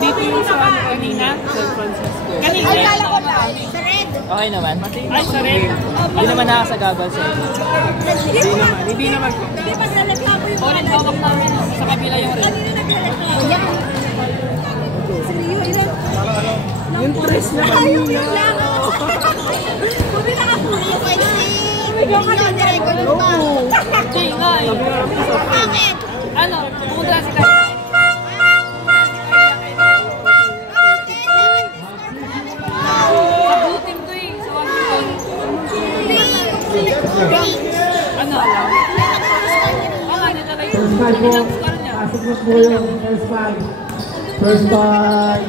dito yung sa ano kanina, San Francisco. Kanina Ay, yung kala ko na. nakarami. Sa red. Okay naman. Ay, sa red. Hindi naman nakasagabal sa inyo. Hindi naman. Hindi magreklamo yung Ulit hawak namin sa kabila yung red. kanina nagreklamo. Yan. Yung tres na Ayaw yung lang. Kumi nakapuli yung Ikaw ka na record mo ba? Hindi nga eh. Bakit? Ano, pumunta si Kaya. Sagutin ko eh. Sa Washington. Ano alam? Ang ano talaga yun. Ang score niya. Asok po yung first five. First five.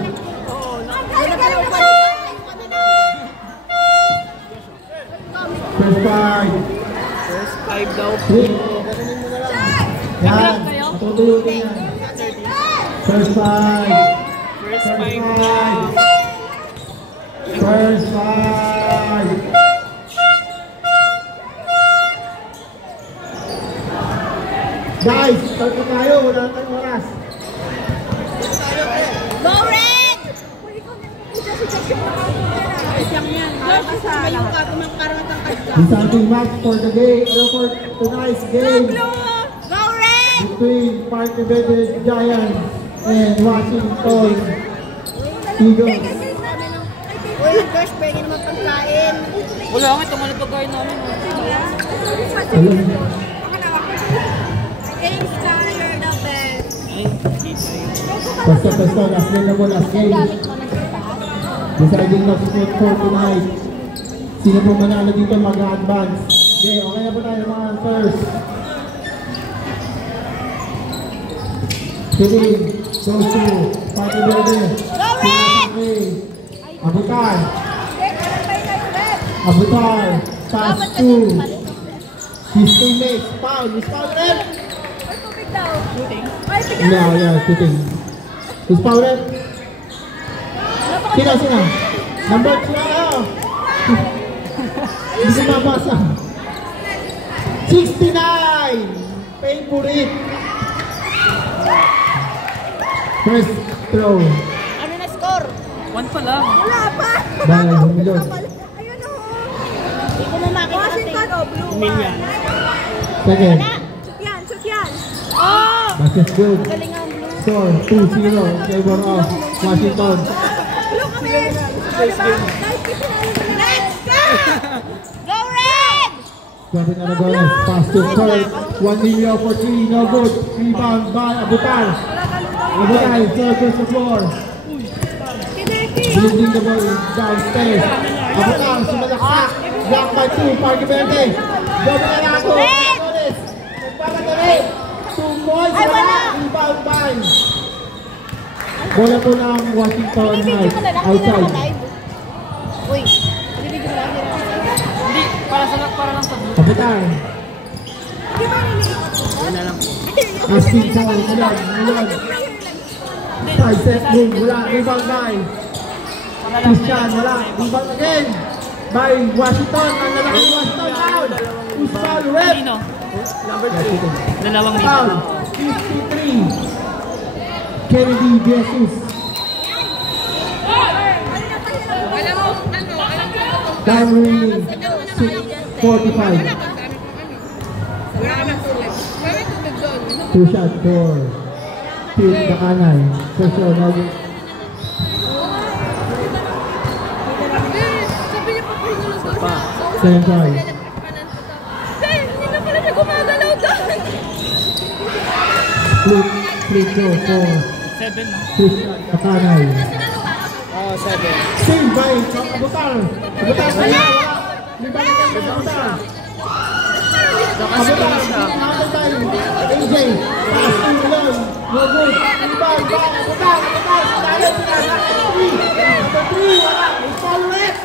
First five. First five daw. Yan. Tutulungan yan. First five. First five daw. First five. Guys, start na tayo. Wala na tayong oras. Go red! Deciding match for the day, for tonight's game Go red! between Park Embedded Giants and Washington Eagles. Uy, gosh, pwede naman pagkain. Wala nga, tumalab pagkain namin. Thanks, Tyler, the best. Basta, last game na po, last game. Deciding match for tonight. Sino po manalo dito mag-advance? Okay, okay na po tayo mga answers. Kidding, goes to Park Embedded. Go red! Abutar. Abutar. Pass to his teammates. Foul. His foul red. Yeah, shooting. His foul red. Sino? Number 12. Hindi ko mabasa. 69. Favorite. First throw. Ano na score? 1 pa lang. Wala pa! Dahil humilon. Ayun o! Hindi ko na makita. Washington o, blue Million. Second. Shoot yan! Oh! Basket good. Galing ang blue. Score 2-0 in favor of Washington. Blue kami! Let's go! Go red! Grabe na bonus. Pass to third. 1 million for 3. No good. Rebound by Abutar. Abutar circles the floor. Building the ball downstairs. Abutar sumalaksak. Block by 2. Park Embedded. Double na lang ako. Nagpapadali. 2 points na. Rebound by. Bola po ng Washington Knights. Outside. Uy, nabibigyan mo lang nila. Hindi, para lang sa blue. Abutar. Wala lang po. Asking foul. Mulan. 5 set move. Wala. Rebound by Christian. Wala. Rebound again by Washington. Ang lalaki Washington foul. Who's foul? Rep. Nino. Number 3. Dalawang Foul. Nino. 53. Kennedy Jesus. Time remaining 45. 2 shot for Team Kakanay. Session of Central. Hindi na pala siya gumagalaw doon. Free throw for 7. Team Kakanay. Oh, 7. Save by Abutar. Abutar sa niya. Rebound again by Abutar. Abutar. Counter by AJ. Pass to Malone. No good. Rebound by Abutar. Abutar. Dahil sila. Number 3. Wala. Foul red.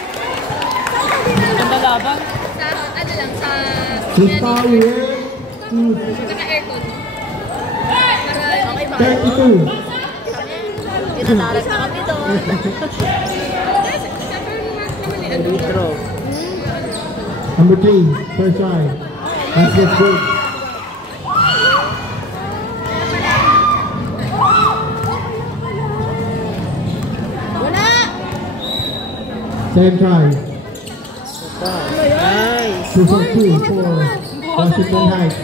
Ang lalaban. Sa, ano lang, sa... Foul red. Naka-aircon. 32. Tinataras na kami doon. Free throw. Number 3. First try. Basket good. Second try. Nice. 2 for 2 for Washington Heights.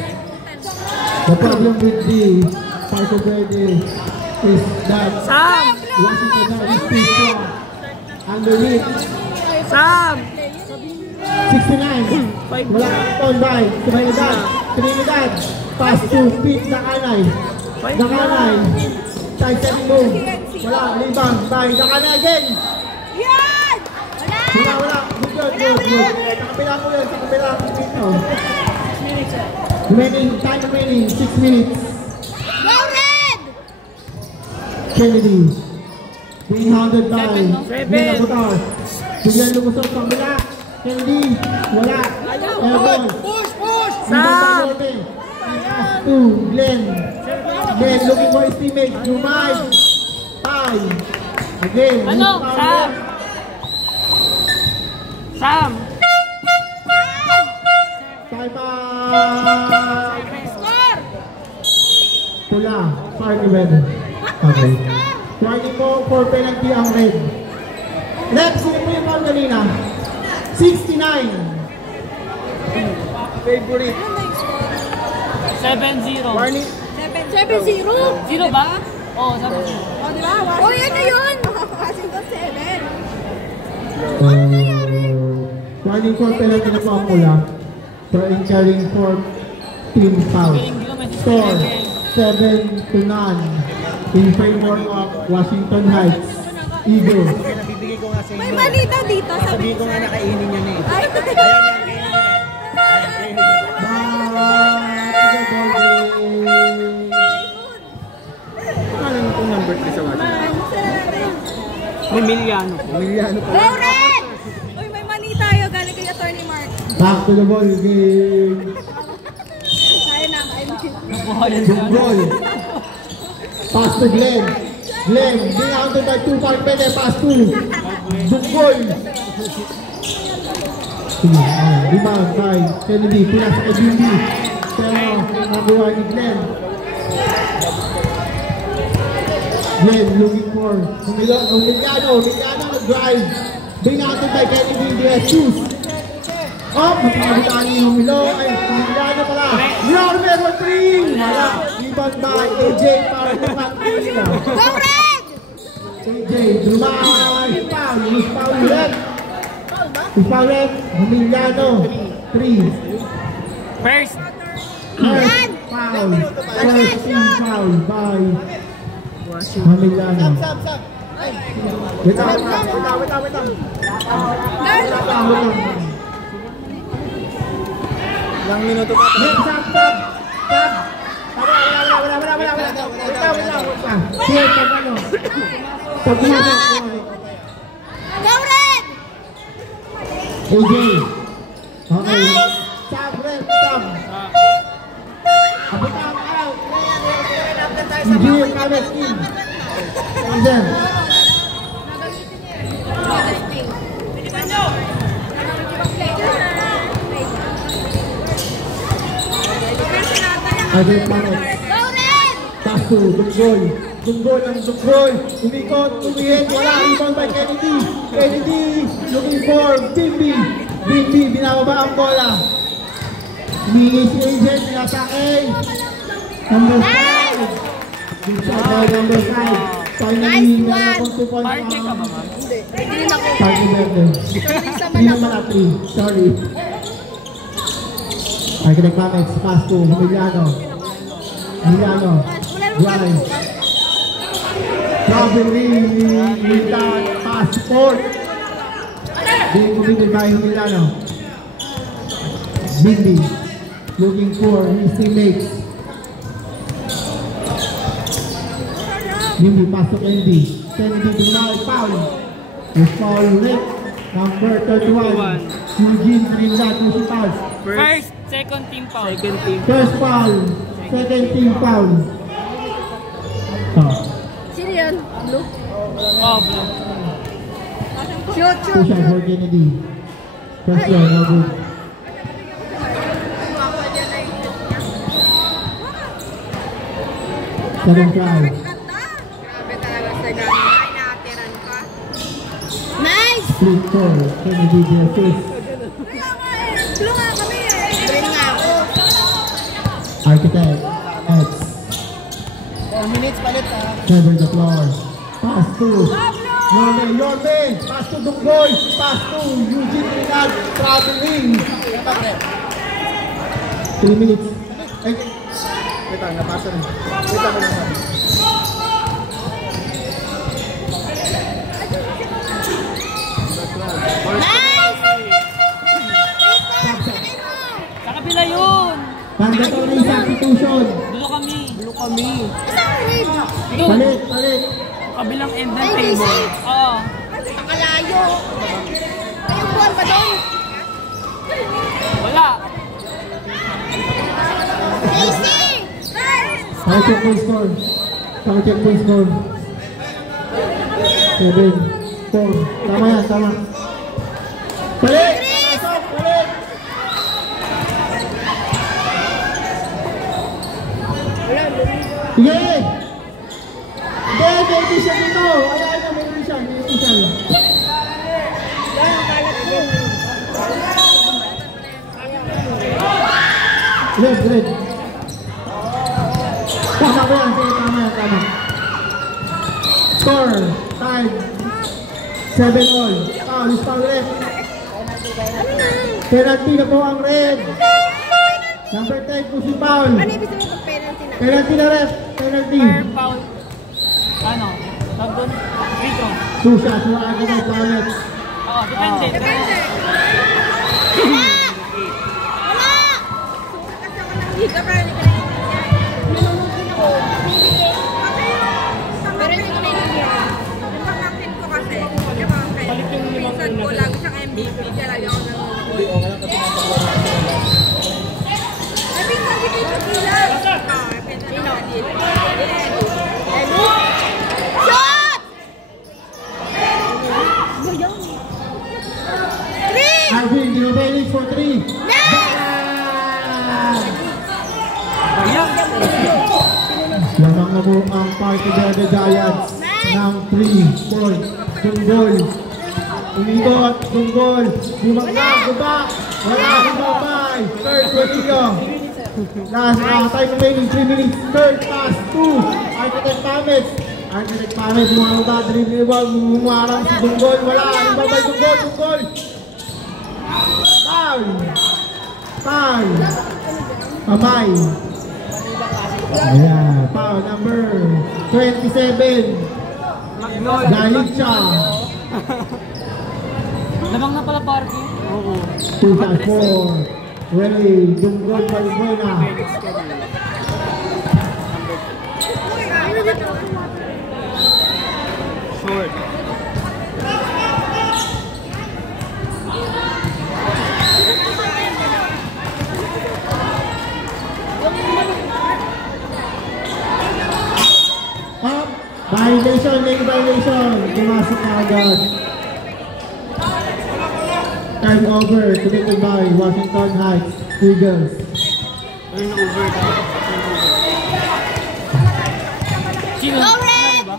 The problem with the Parker Verde is that Sam! Washington Heights is too strong. Underneath, Sam! 69. Wala on by Trinidad. Trinidad. Pass to Pete Dakanay. Dakanay. Side step move. Wala. Rebound by Dakanay again. Yan! Wala. Good. Sa kabila mo yun. Sa kabila mo dito. Time remaining. 6 minutes. Go Red! Kennedy. Being hounded by Nina Butar. Bigyan lumusok sa kabila. Kennedy. Wala. Airborne. Push! Sam! Pass to Glenn. Glenn looking for his teammate. Jumay. Time. Again. Ano? Sam! Sam! Time out. Score! Pula. Party red. Okay. 20 po for penalty ang red. Red, sino po yung foul kanina? 69. Favorite. 7-0. Warning. 7-0? Zero ba? Oo, 7-0. O, diba? O, yan na yun! Kasi ko 7. Warning for penalty na po ang pula. For incurring for team foul. Score 7-9 in favor of Washington Heights. Eagle. Nabibigay ko nga sa inyo. May malita dito. Sabihin ko nga nakainin yun eh. Ay, Ano itong number 3 sa Washington? Emiliano. Emiliano pa. Go Red! Uy, may mani tayo. Galing kay Attorney Mark. Back to the ball game. Tayo na. Good goal. Pass to Glenn. Glenn, being hounded by 2 point pwede. Pass to good goal. Rebound by Kennedy. Pinasa kay Jimmy. Pero nakuha ni Glenn. Glenn looking for Humiliano drive. Being hounded by Kennedy. Jesus. Oh, magkakabitaan ni Humilo. Ay, Humiliano pala. Number 3. Wala. Rebound by AJ para kumakain nila. Go Red! AJ, Dumay. Foul ulit. Foul ulit. Humiliano. 3. First. Foul. First team foul by Humiliano. Wait lang. Ilang minuto pa. Stop. Here, pag-ano. Pag-ano. Go Red! AJ. Okay. Stop, Red. Stop. Abot ang out. Engineer, Kames, in. And then. Agad Kames. Go Red! Paso, Dunggol ng Dunggol. Umikot, umihit, wala. Rebound by Kennedy. Kennedy looking for Bimby. Bimby, binababa ang bola. Humingi si Agent, pinasakay. Number 5. Inside number 5. Finally, meron akong 2 points. Party ka ba, ma'am? Party Verde. Hindi naman at 3. Sorry. Ay, kinag-comments. Pass to Humiliano. Drive. Probably with that passport. Being committed by Humiliano. Bindi looking for his teammates. Bindi pass to Kennedy. Kennedy to now foul. His foul rate number 31. Eugene Trinidad to si foul. First, second team foul. Second team. First foul. Second team foul. Sino yan? Blue? Oh, blue. Shoot! Push out for Kennedy. First one, no good. Second try. Grabe talaga sa gano'n. Ay, nakatiran pa. Nice! Split 4. Kennedy the assist. Tulungan kami eh. Train nga ako. Architect. X. 4 minutes palit ha. Cover the floor. Pass to Yorme. Pass to Dunggoy. Pass to Eugene Rinal. Traveling. 3 minutes. Ay, Wait lang, napasa rin. Wait lang, wait lang. Sa kabila yun. mandatory substitution. Dulo kami. Palit, palit. Kabilang end ng table. Oo. Pakalayo. Ayun buwan ba doon? Wala. Casey! Check point score. Check point score. 7, 4. Tama yan, tama. Palit! Pasok, palit! Sige! Hindi, may official dito. Ayaw na, may official, may official. Red. Tama ko yan, sige, tama yan, tama. Score, time, 7 all. Foul, is foul red. Penalty na po ang red. Number 10 po si foul. Ano ibig sabihin pag penalty na? Penalty na red, penalty. Per foul. Ano? Tawag doon? Free throw. Susha, agad ang planet. Oo, depende. Depende. Wala! Sukat kasi ako ng higa para hindi ko naiintindihan. Minumugin ako. Bibigay. Pero hindi ko naiintindihan. Yung pangakit ko kasi, di ba, kaya minsan ko lagi siyang MVP, kaya lagi ako nanonood. Sabi nga, si Pito Pila. Sino? Shot! Three! Alvin, Dinobelis for 3. Lamang na po ang party of the Giants ng 3 points. Dunggol. Umikot, Dunggol. Limang na, guba. Wala, hibabay. Third, Rodrigo. Last time remaining 3 minutes. Third pass, 2. Architect Pamets. Architect Pamets, mga uba, dribble ball. Mumarang si Dunggol. Wala, hibabay, Dunggol, Dunggol. Foul. Foul. Pamay. Ayan, foul number 27. Galit siya. Lamang na pala parking. Oo. 2-4. Really, Dunggol Balbuena. Short. Up. Violation, lane violation. Pumasok na agad. Turnover committed by Washington Heights Eagles. Turnover. Sino? Go red!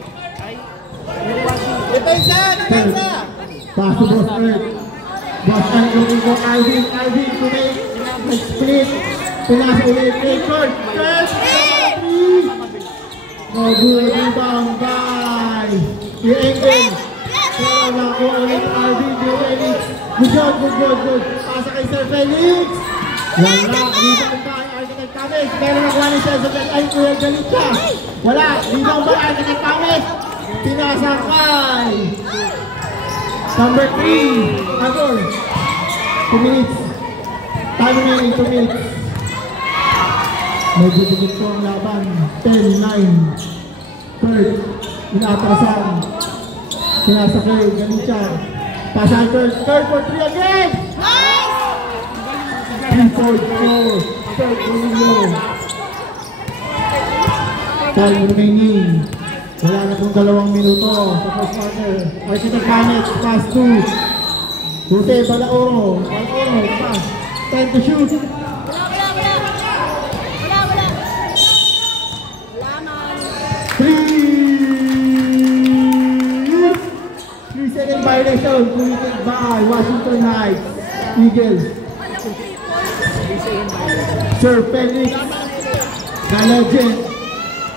Depensa! Depensa! Pass to Boss Earth. Boss Earth looking for Alvin. Alvin to make split. Pinasa ulit. Record. First. No good. Rebound by the Engel. Pero nakuha ulit Alvin. Good job, good. Pasa kay Sir Felix. Wala. Rebound by Architect Pames. Pero nakuha ni Sir Felix. Ay, kuya, galit siya. Wala. Rebound by Architect Pames. Pinasa kay number 3. Agor. 2 minutes. Time remaining 2 minutes. Medyo bukit po ang laban. 10-9. Third. Inatrasan. Sinasakay. Ganun siya. Pasahan third. Third for 3 again. 3-4-4. Third Romeo. Time remaining. Wala na pong 2 minuto sa first quarter. Architect Pames. Pass 2. Dute, Balaoro. Pass. 10 to shoot. Three second violation. by Washington Heights Eagles. Sir Felix, the legend.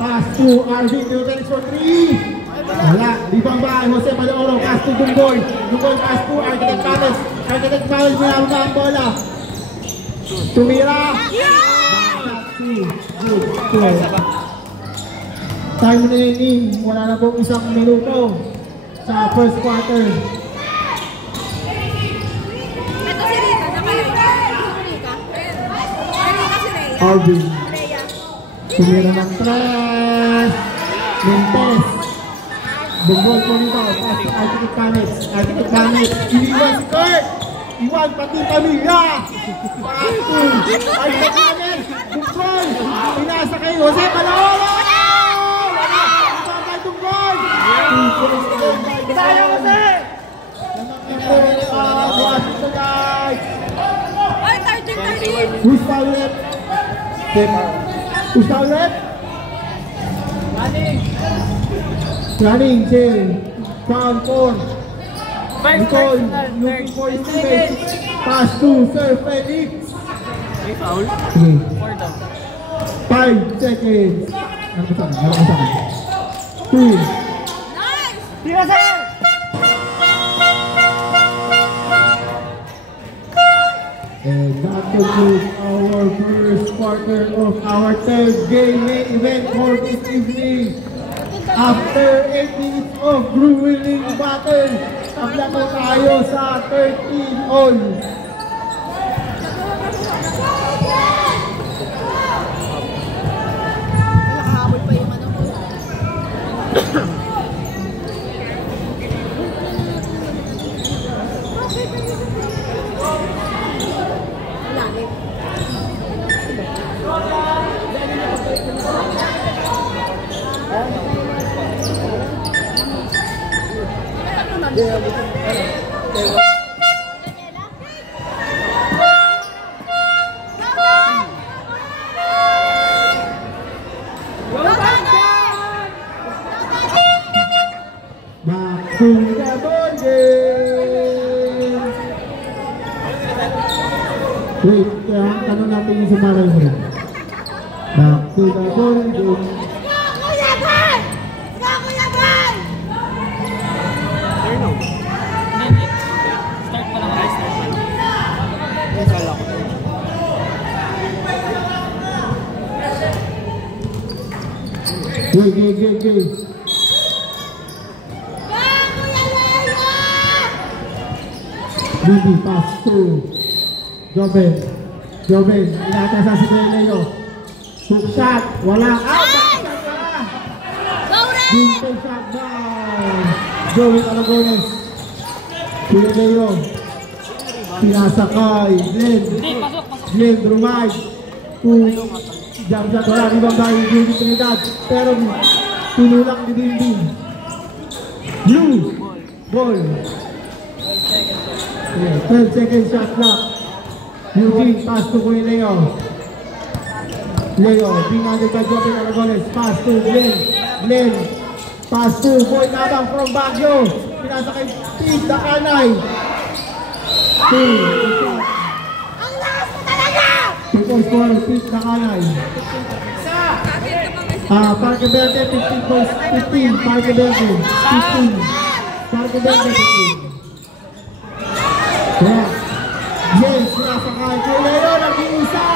Pass to Arvin Newton for 3. Wala, rebound by Jose Malooro. Pass to Dungboy. Dungboy pass to Architect Palos. Architect Palos, minamama ang bola. Tumira. Good. Time remaining. Wala na pong isang minuto sa first quarter. Ito si Rita, nakalagay. Rita. Rita si Rhea. Arvin. Rhea. Tumira ng tres. Mintes. Bunggol po nito. Pass to Architect Palos. Architect Palos. Iniwan si Kurt. Iwan pati pamilya. Pass to Architect Palos. Bunggol. Pinasa kay Jose Malooro. Tayo kasi! Washington Heights. Ay, 13. Who's foul left? Who's foul left? Running, Jay. Foul 4. Nicole, looking for his teammates. Pass to Sir Felix. May foul? Okay. 5 seconds. Ano ba sa 2. Tira sir! And that concludes our first quarter of our third game main event for this evening. After 8 minutes of grueling battle, naglako tayo sa 13-all. Nakahabol pa yung ano ko. Back to the ball game! Wait, tanong natin yung sumaray mo rin. Back to the ball game. Turn on. Start pa lang ako. Yes, wala ko. Game. Bibi, pass to Joben. Inatasa si Leo. Hook shot, wala. Vintage shot down. Joey Aragones. Leo. Pinasa kay Glenn. Glenn Drumay. Jump shot, wala. Rebound dahil Judy Trinidad. Pero tinulang ni Bimbing. Blue. Ball. 12 seconds shot clock. Eugene, pass to Kuya Leo. Being under by Joaquin Aragones. Pass to Glenn. Pass to Boy Nabang from Baguio. Pinasa kay Steve Dakanay. 2 points for Steve Dakanay. Parque Verde, 15 points. 15. Parque Verde, 15. Parque Verde, 15. Yeah. Yes, sinasakay. Kuya Leo, nag-iisa.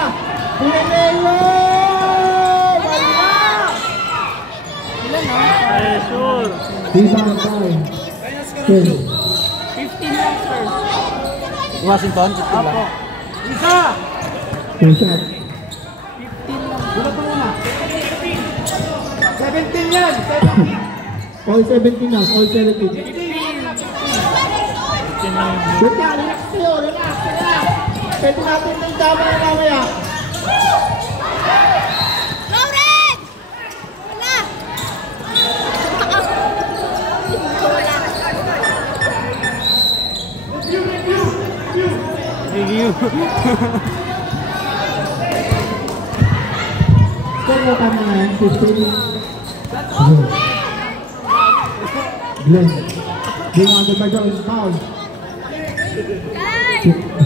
Kuya Leo! Bala! Pressure! Rebound time. 10. 15 lang, sir. Washington, dito lang. Isa! 2 shot. 15 lang. Gulat mo muna. 17 yan! All 17 na. All 17. 15 lang. Wait ka, relax kayo. Relax. Pwede natin na idama na mamaya. Review. Score mo tama na yan. 15. Glenn. Being under by Jones. Foul.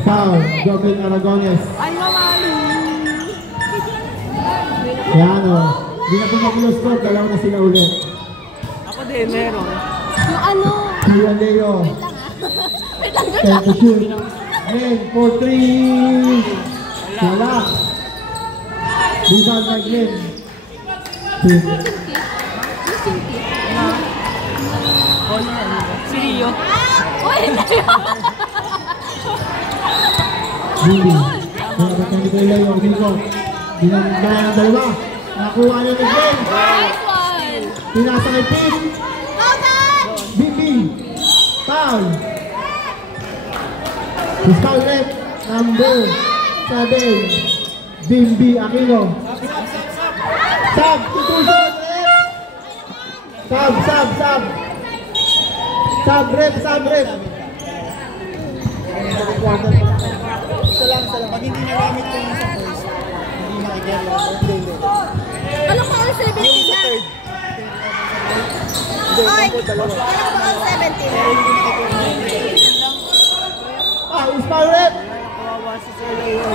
Foul, Jovin Aragones. Ay, mamalo. Yan o. Hindi na po mag-lose score, dalawa na sila ulit. Ako din, meron. Yung ano? Kuya Leo. Time to shoot. And for 3. Wala. Rebound by Glenn. Si Rio. Uy! Lili. Nalabot na ni Kuya Leo. Dito. Dinamigay ng dalawa. Nakuha niya ni Glenn. Nice one! Pinasa kay Pete. Bibi. Foul. His foul rep. Number 7. Bimbi Aquino. Sub. Tutusok. Sub. Sub rep. Isa lang. Pag hindi nagamit ko yung sa first, hindi makikita. Anong pa 17 na? Ay! Anong pa 17? His foul rep. Kawawa si Sir Leo.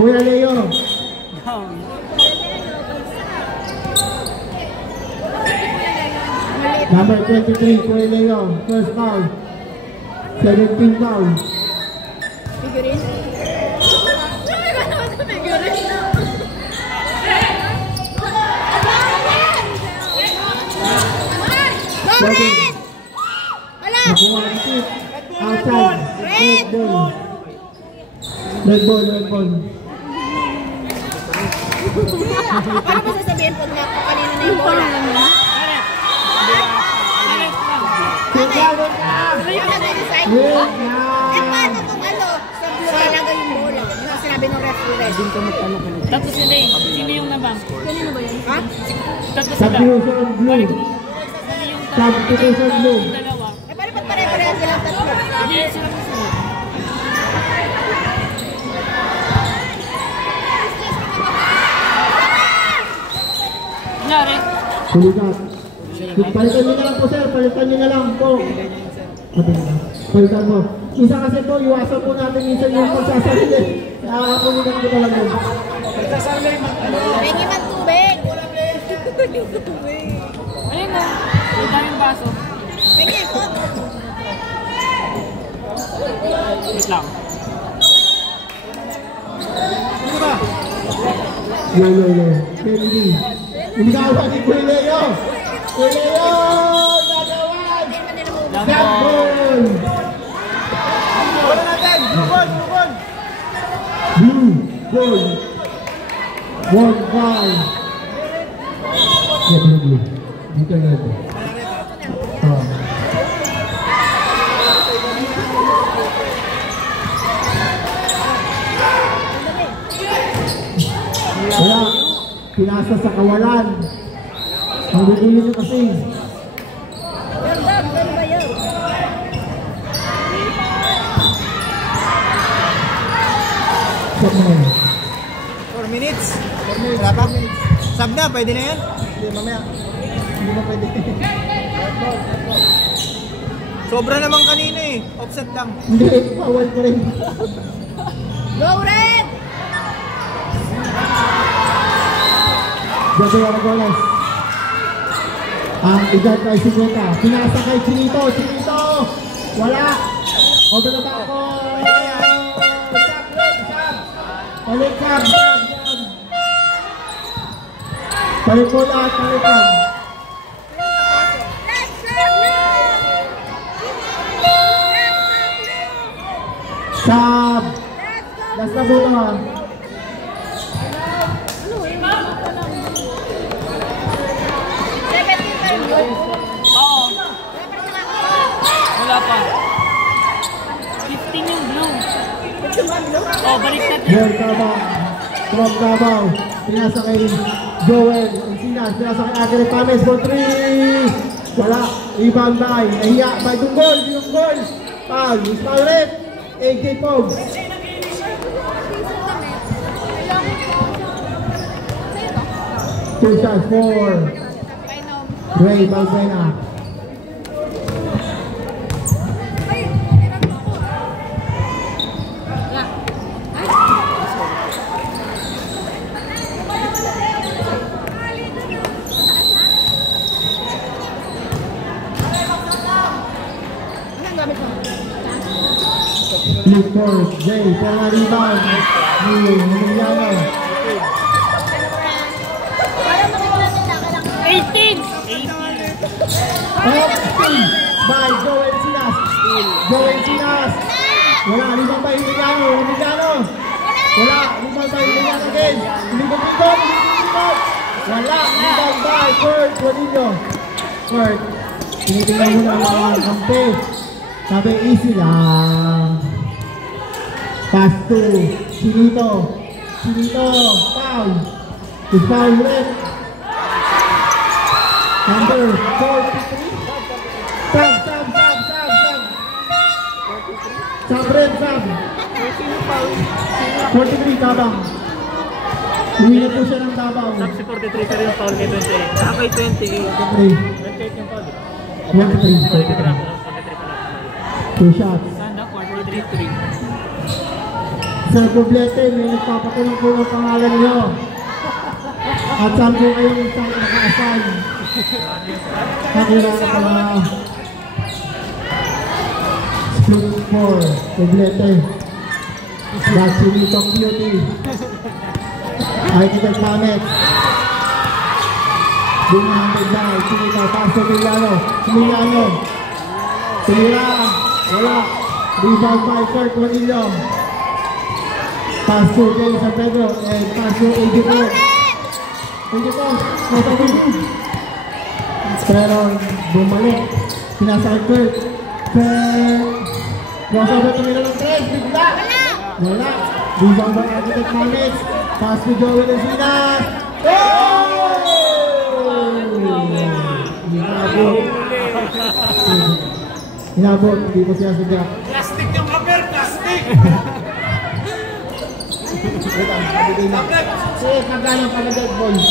Kuya Leo. Down. Number 23, Kuya Leo. First foul. 17 foul. Figurine? Robin. Nakuha ang tip. Outside. Red ball. Red ball. Paano mo sasabihin po na kanina na yung bola? Wait lang. Eh, paano kung ano, sa blue talaga yung bola? Yung sinabi ng referee. Tapos sila sino yung nabang? Kanino ba yun? Ha? Tapos sila. Substitution blue. Substitution blue. Dalawa. Eh, paano pag pare-parehan silang tatlo? Hindi sila gusto. Nangyari? Suligat. Palitan nyo na lang po, sir. Palitan nyo na lang po. Palitan mo. Isa kasi po, iwasan po natin minsan yung pagsasarili. Nakakapulitan ko na lang yun. Pengi man tubig! Ayun na. Ang daming baso. Pengi po! Wait lang. Lolo. Kennedy. Umigawa ni Kuya Leo. Kuya Leo! Nagawan! Jambol! Wala natin! Blue ball! Blue goal. 1-5. Yeah, blue. Dito na ito. Wala. Pinasa sa kawalan. Magugulo nyo kasi. Ganda ba yun? Stop mo na. 4 minutes. Wala pa? Sub na, pwede na yan? Hindi, mamaya. Hindi na pwede. Sobra naman kanina eh. Offset lang. Hindi, bawal ko rin. Go Red! Jose Aragones. Ang edad kay 50. Pinasa kay Chinito. Wala. Over the back ko. Palikab. Palikab. Sab. Last na buto ha. Oo. Wala pa. 15 yung blue. Oh, balik natin. Joel Cabao. From Cabao. Pinasa kay Joel Encinas. Pinasa kay Agre Pames for 3. Wala. Rebound by. Nahiya. By Tunggol. Tinunggol. Foul. Foul red. AJ Pogs. Two shots for Ray Balbuena. Split court. Jay, pero na rebound. Emiliano. 18! Top spin by Joel Sinas. Joel Sinas. Wala, rebound by Emiliano. Emiliano. Wala, rebound by Emiliano again. Likod. Wala, rebound by Kurt Juanillo. Kurt, tinitingnan mo na ang mga kampi. Sabi, easy lang. Pass to Chinito. Foul. Is foul ulit. Number 43. Sab. Sab. 43 Tabang. Uwi na po siya ng Tabang. Top si 43 sa rin yung foul kay 28. Saka kay 28. 28 yung foul. 23. 2 shots. Sanda, 43-3. Sir Poblete, may nagpapatulong po ng pangalan niyo. At saan po kayong isang naka-assign? Kakilala ka na. Split 4, Poblete. That's Unitong Beauty. Architect Mamet. Bumahantid na, Chinito, Paso Emiliano. Tira, wala. Rebound by Kurt Juanillo. Pass to Jay San Pedro. And pass to Edito. Nasa video. Pero bumalik. Pinasa kay Kurt. Crossover tumira ng 3. Bigla. Wala. Rebound by Architect Mamet. Pass to Joel Encinas. Inabot, hindi po siya sadya. Plastic yung upper, plastic! Sige, kagano ka na dead boys.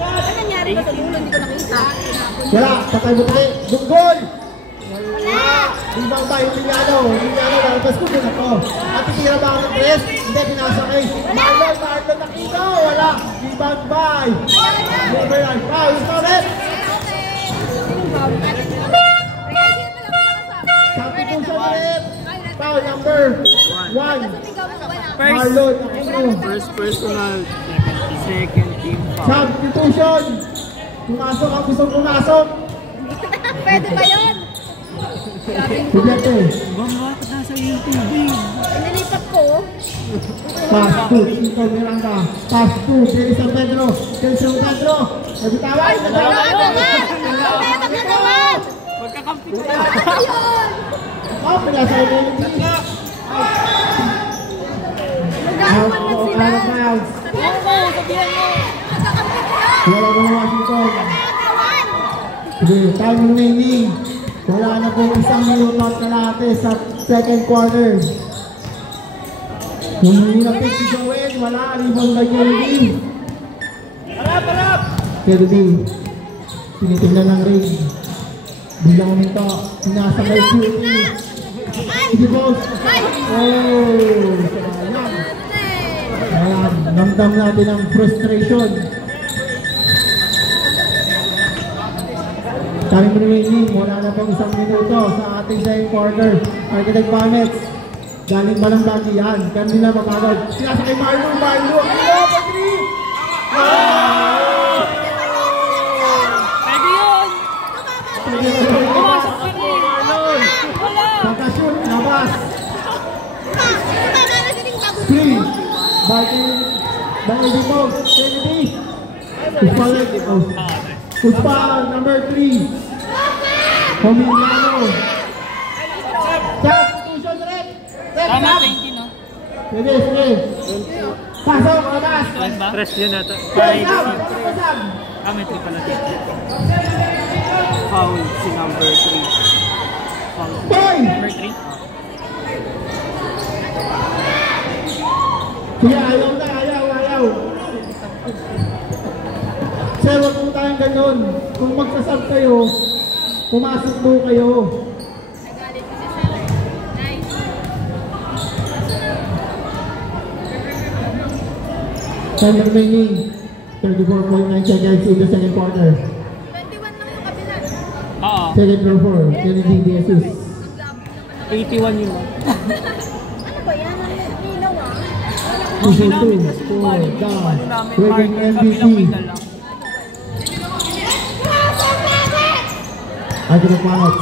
Ano nangyari ba sa dulo? Hindi ko nakita. Wala, patay mo tayo. Dunggol! Wala! Rebound by Emiliano. Lalabas ko din ako. At titira ba ako ng press? Hindi, pinasa kay Marlon nakita. Wala! Rebound by Overland. Foul, ulit! Substitution ulit! Foul number 1. Marlon nakita. First personal, second team foul. Substitution! Pumasok ang gusto pumasok. Pwede ba yun? Pugyate. Bakit nasa YouTube? Nilipat ko. Pass to Chico Miranda. Pass to Jerry San Pedro. Nabitawan! Magkakampi ko Oh, pinasay na yung team. Out of bounds. Wala mo na Washington. Sige, time remaining. Wala na po isang minuto at kalahati sa second quarter. Humingi na pick si Joel. Wala. Rebound by Kelly. Kelly. Tinitingnan ng ring. Bilang nito. Sinasabay shooting. Easy balls. Oh! Sayang. Ayan. Namdam natin ang frustration. Time remaining. Wala na pong isang minuto sa ating second quarter. Architect Banets. Galing ba ng dati yan? Kanina magkagod. Sinasa kay Marlo. Ano? Pag-3! Pwede yun! Pumasok ka rin! Wala! Pagka-shoot, labas. 3. Biting. Bang Edipog. Kennedy. Puspa, number 3. Emiliano. Substitution red. Tama, 20, no? Sige. Pasok, labas. Press yun natin. Pasok. May 3 pala dito. Foul si number 3. Foul. Boy! Number 3? Sige, ayaw na, ayaw. Sir, wag po tayong ganun. Kung magsasab kayo, pumasok po kayo. Nagalit ko si Sir. Nice. Time remaining. 34.9 seconds in the second quarter. 21 lang yung kabila. Oo. Second row 4, Kennedy De Jesus. 81 yun. Ano ba yan? Ang ilaw ah. Puso 2, score, down. Breaking MVP. Argent Panos.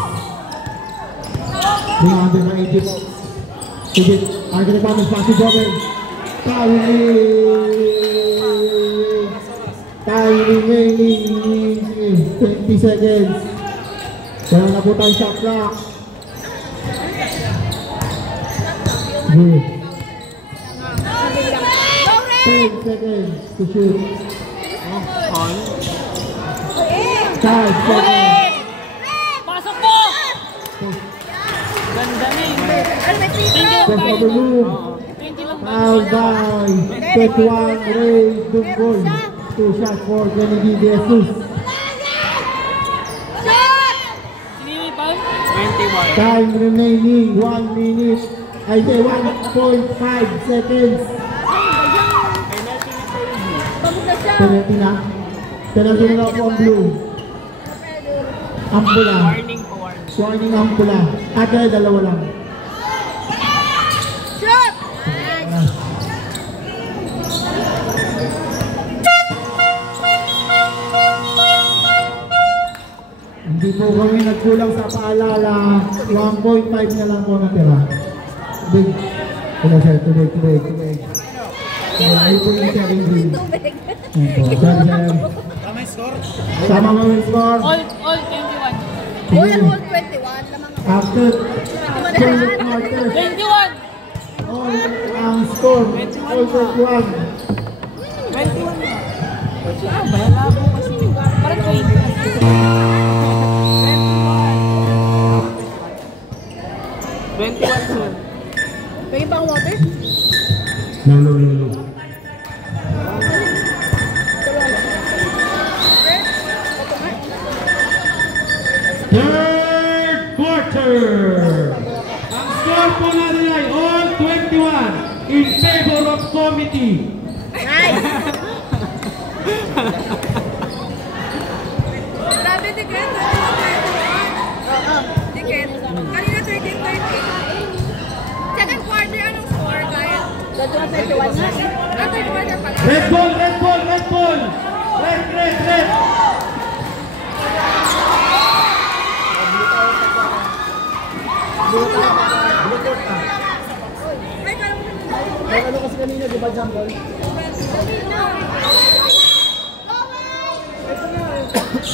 380 volts. Sigit, Argent Panos, Pastor Jobber. Time remaining 20 seconds. Kaya na po tayo shot clock. Good. 10 seconds to shoot. 5 seconds. Pasok po! Ganda na eh. Just over move. 20 lang ba? Foul by 21 Ray Dungol. 2 shots for Kennedy De Jesus. Sino yung foul? 21. Time remaining 1 minute. I say 1.5 seconds. Penalty na. Penalty na po ang blue. Ang pula. Warning po, warning. Warning ang pula. At kaya dalawa lang. Shoot! Hindi po kami nagkulang sa paalala. 1.5 na lang po natira. Big. Wala sir, tubig. Ay po yung sharing green. Tubig. Sorry sir. Tama yung score? Tama mo yung score. All 21. Uy, ang whole 21. Lamang ako. After third quarter, 21! all ang score. All 31. 21 na. Bahala po kasi. Parang 20 kasi. 21 sir. Pwede ba ang water? No. Third quarter. Ang score po natin ay all 21 in favor of committee. Nice! Grabe, Tiket. Tiket. Kanina 13-13. Second quarter, anong score, guys? 21 na. Third quarter pala. Red ball. Red. Ay, Ano kasi kanina, di ba, Jambol?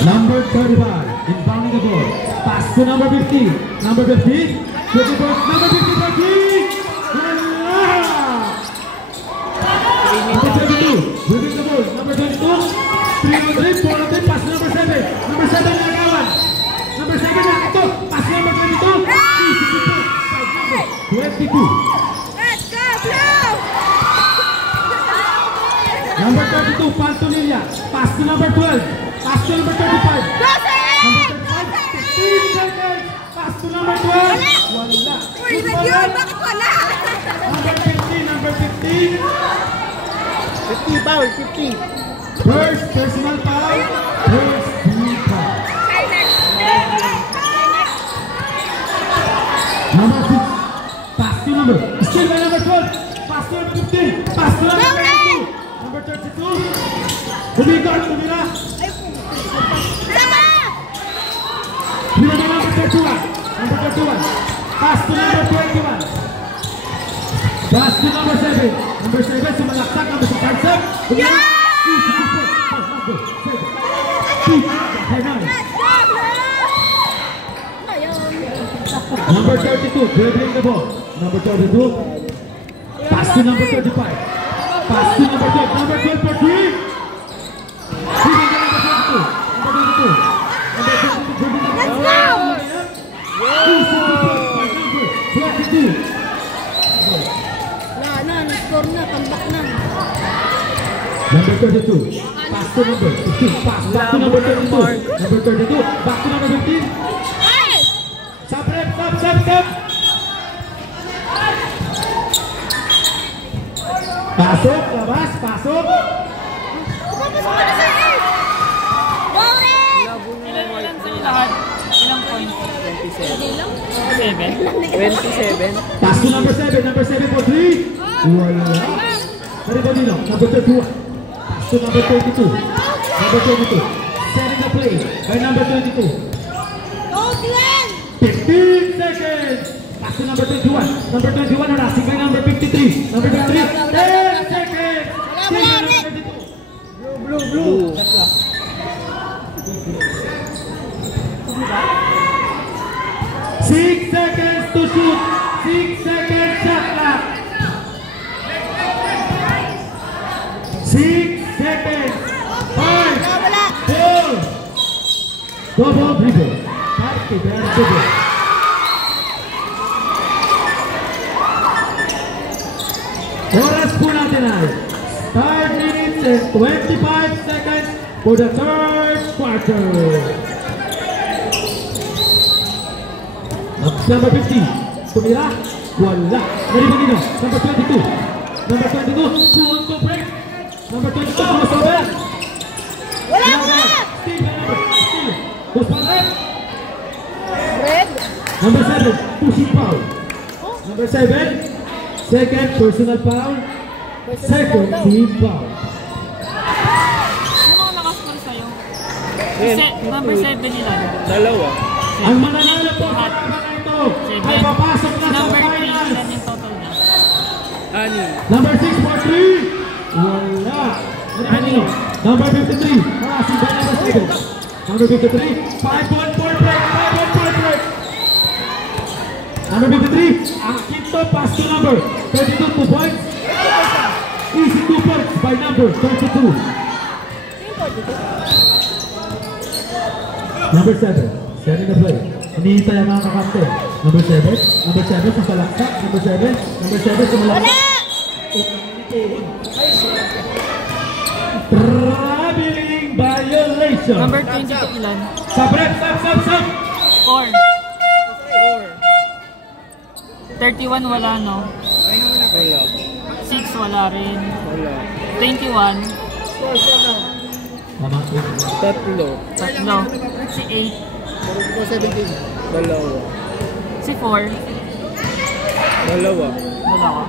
Number 35, inbounding the ball. Pass to number 50. Number 50, number 50, Number 22, winning the ball. Number 22, 3-on-3, 4-on-3, pass to number 7. Number 7, nagawan. Number 7, ito, pass to number 22. 22. let's go, Blue! Number 32, Pantonilla. Pass to number 12. Pass to number 35. Number 35, 15 seconds. Pass to number 12. Wala. Uy, yun, bakit wala? Number 15. 50 foul, 50. First personal foul. First team foul. Number 6. Pass to number. Still by number 12. Pass to number 15. Pass to number 32. Number 32. Humigard, tumira. Number 31. Number 31. Pass to number 21. Pass to number 7. Number 7, sumalaksak. Number 6, hands up. Humigard. Number 32, dribbling the ball. Number 32. Pass to number 35. Pass to number 12. Number 12 for 3. Dribbling the number 22. Number 22. Let's go! 22. Wala na, na-score na, comeback na. Number 32. Pass to number 15. Pass back to number 32. Number 32. Back to number 15. Stop. Pasok, labas, pasok. Ilan sa'yo lahat? Ilang points? 27. Pass to number 7. Number 7 for 3. Wala. Everybody know. Number 31. Pass to number 22. Number 22. Setting the play by number 22. 15 seconds. Pass to number 21. Number 21 harassing by number 53. Number 53. 10 seconds. Blue. 6 seconds to shoot. 6 seconds shot clock. 6 seconds. 5, 4. Double dribble. Party, dribble. Oras po natin ay 5 minutes and 25 seconds for the third quarter. Number 50, tumira, wala. Narinig nyo, number 22. Number 22, pull to break. Number 22, kumasabi. Wala ka! Steve, push pa rin. Red? Number 7, pushing foul. Number 7, second personal foul. Second team foul. Ano ang nakascore sa'yo? Number 7 nila. Dalawa. Ang mananalo po sa mga ito ay papasok na sa Number 3 finals. yan yung total na. Ani. Number 6 for 3. Wala. Ano? Number 53. Harassing by number 7. Number 53. 5-1-4 break. 5-1-4 break. Number 53. Ang quinto pass to number 32, 2 points. Easy 2 points by number 32. Number 7. Setting the play. Hinihintay ang mga kakante. Number 7. Number 7 sa salaksak. Number 7. Number 7 sa malaksak. Traveling violation. Number 22 ilan? Stop. 4. 31 wala no? Wala. 6 wala rin. Wala. 21. Tama. Tatlo. Si 8. Dalawa. Si 4. Dalawa. Dalawa.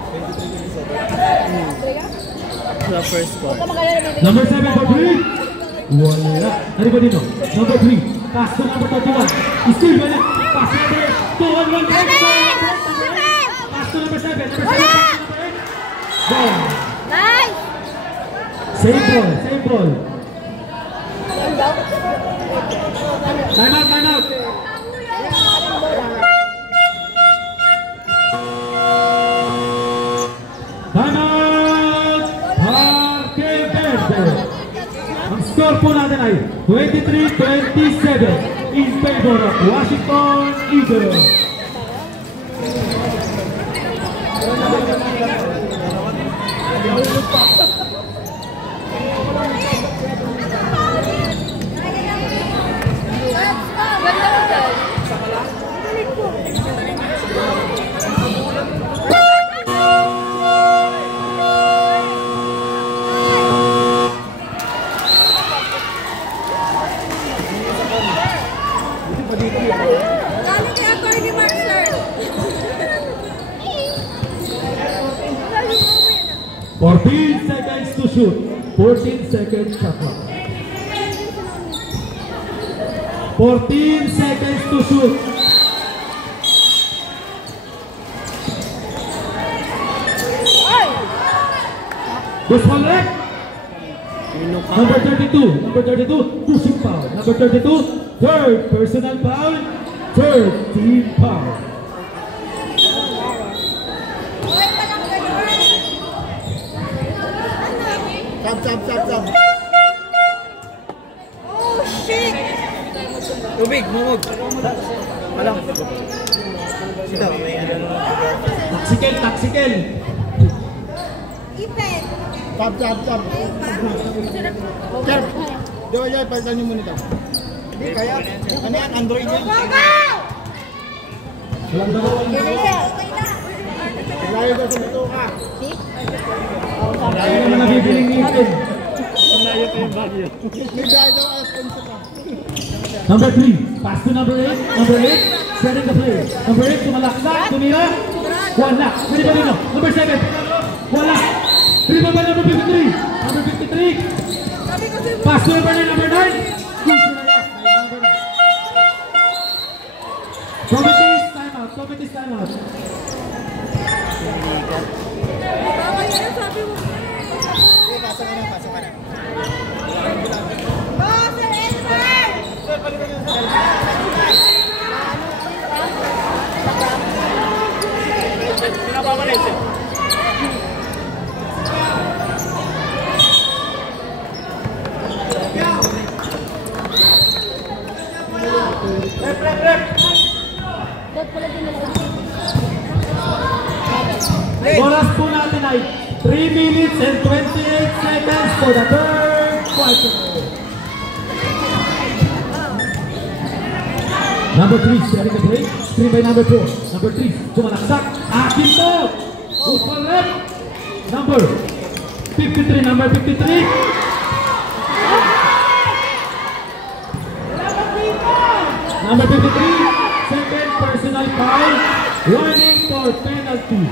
Sa first part. Number 7 for 3. Wala. Everybody know. Number 3. Pass to number 31. Still wala. Pass to number 2-1-1 break. Pass to number 7. Number 7. Ball. Nice! Same ball. Time out. Parque Verde. Ang score po natin ay 23-27 in favor of Washington Eagles. Galing kaya Corby Master. 14 seconds to shoot. 14 seconds shot clock. 14 seconds to shoot. This one right. Number 32, pushing foul. Number 32, third personal foul, third team foul. Sab. Oh, shit! Tubig, mumog. Walang. Sita, may ano. Taksikel. Ipet! Sab. Sir, Joy, palitan niyo muna ito. Hindi, kaya. Ano yan? Android yan. Walang dalawang Layo ka sa buto ka. Layo naman nabibiling ngipin. Layo ka yung bagyo. May dahil daw alas 11 pa. Number 3, pass to number 8. Number 8, setting the play. Number 8, tumalaksak, tumira. Wala. Pwede ba rin? Number 7, wala. Dribble by number 53. Number 53. Pass to number 9. Number 9. Committee's timeout. Committee's timeout. Pasok ka na, pasok ka na. Pinapabalik siya. Oras po natin ay 3 minutes and 28 seconds for the third quarter. Number 3, sharing the play. Screen by number 4. Number 3, tumalaksak. Akin to! Usman rep. Number 53. Number 53. Number 53, second personal foul. Warning for penalty.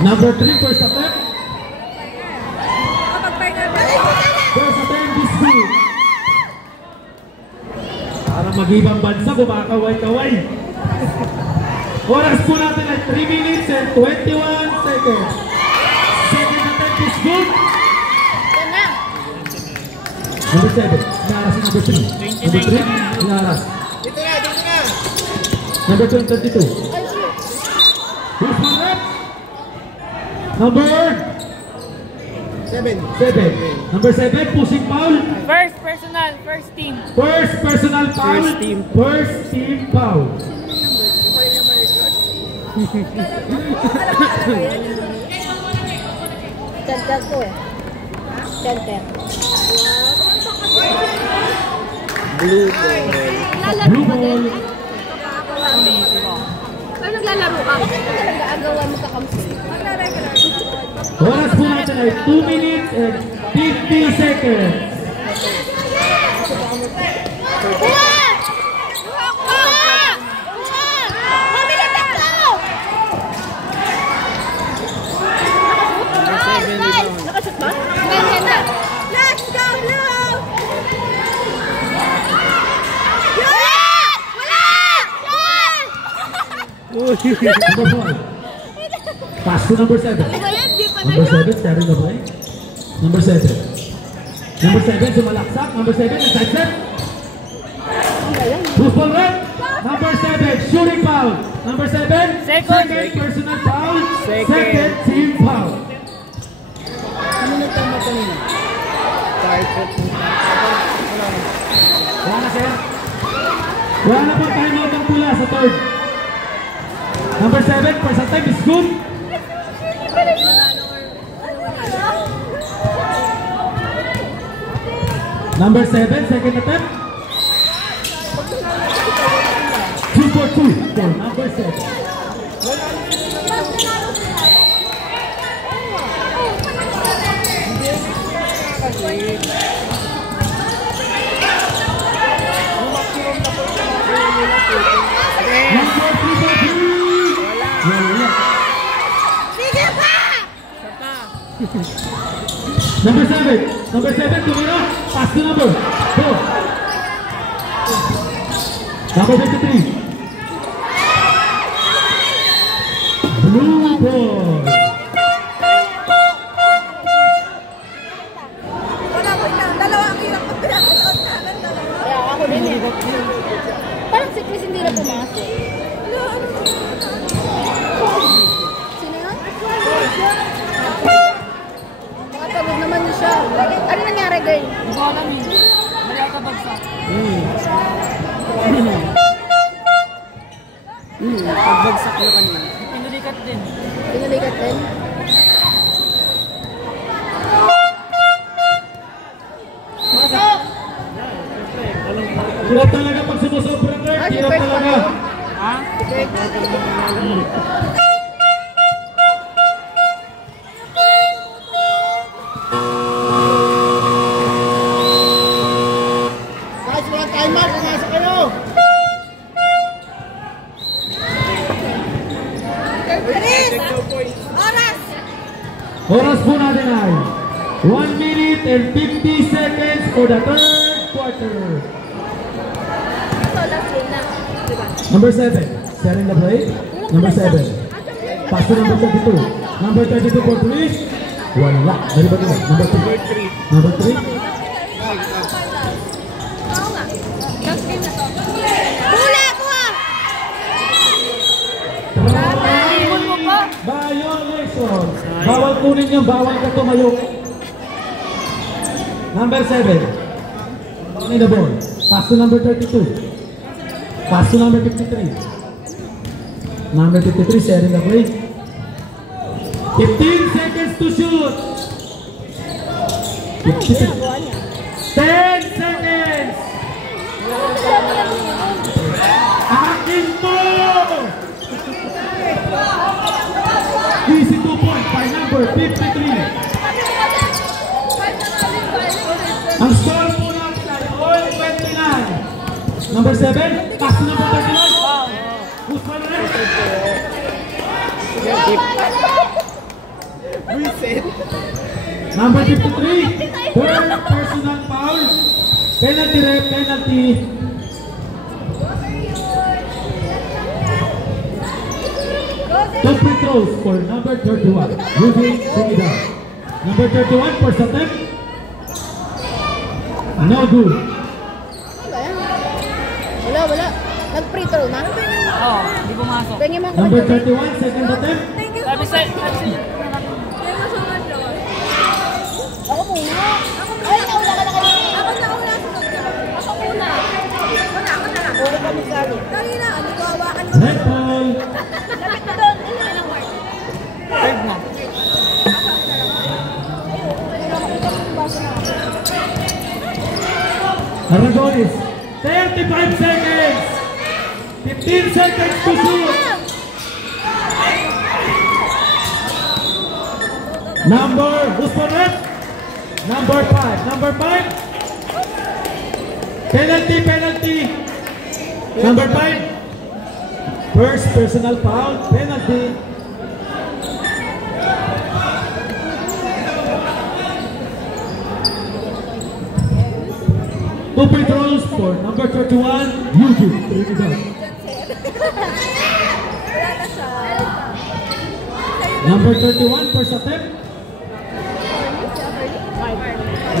Number 3, first attempt. First attempt is good. Para mag-ibang bansa, kumakaway-kaway. Oras po natin ay 3 minutes and 21 seconds. Second attempt is good. Number 7, inaras si number 3. Number 3, inaras. Dito na, dito na. Number 22. Who's my rep? Number 7. 7. Number 7, pushing foul. First personal, first team. First personal foul. First team foul. Center ko eh. Center. Blue ball. Blue ball. Ay, naglalaro ka. Bakit ka nag-aagawan mo sa kamsi? Oras po natin ay 2 minutes and 50 seconds. Nakashoot ba? Ganyan na. Let's go, Blue! Number 4. Pass to number 7. Number 7, carrying the play. Number 7. Number 7, sumalaksak. Number 7, inside set. Who's ball red? Number 7, shooting foul. Number 7, second personal foul. Second team foul. Ano nagtama kanina? Wala na, sir. Wala na po timeout ang pula sa third. Number 7, first time is good. Number 7, second attempt. 2 for 2 for number 7. Number 3 for 3. Wala. Sige pa! Number 7. Number 7, tumira. Pass to number 4. Number 53. Blue ball. Wala ko lang. Dalawa ang hirap pag pinakasot namin. Kaya ako din eh. Parang si Chris hindi na pumasok. Sino yun? Nakatagod naman niya siya. Ano nangyari, girl? Hindi ko alam yun. Wala ka bagsak. Pagbagsak na kanina. Pinulikat din. Pinulikat din? Hirap talaga pag sumusobrang guard. Hirap talaga. Ha? Oras po natin ay 1 minute and 50 seconds for the third quarter. Ito, last game na. Diba? Number 7, setting the play. Number 7. Pass to number 32. Number 32 for 3. Wala. Dari ba ito? Number 3. Number 3. Oo nga. Last game na to. Hula ko ah! Violation. Bawal kunin yung bawal ka tumayo. Number 7. On the ball. Pass to number 32. Pass to number 53. Number 53 setting the play. 15 seconds to shoot. 10 seconds. Akin mo! Easy 2 point by number 53. Ang score po natin ay all 29. Number 7, pass to number 39. Who's for the next? Number 53, third personal foul. Penalty rep, penalty. Two free throws for number 31, Eugene Sumida. Number 31, first attempt. No good. Wala. Nag-free throw na? Oo, hindi pumasok. Pengen mo ako. Number 31, second attempt. Sabi sa... Ako muna. Ay, nauna ka na kanina. Ako nauna. Ako muna. Ako na lang. Uri kami sali. Dali na. Ano ko hawakan mo? Red ball. Lapit na doon. Ano na lang, Mark? 5 na. Aragones, 35 seconds. 15 seconds to shoot. Number, who's for red? Number 5. Number 5. Penalty. Number 5. First personal foul, penalty. Two free throws for number 31, Eugene Trinidad. Number 31, first attempt.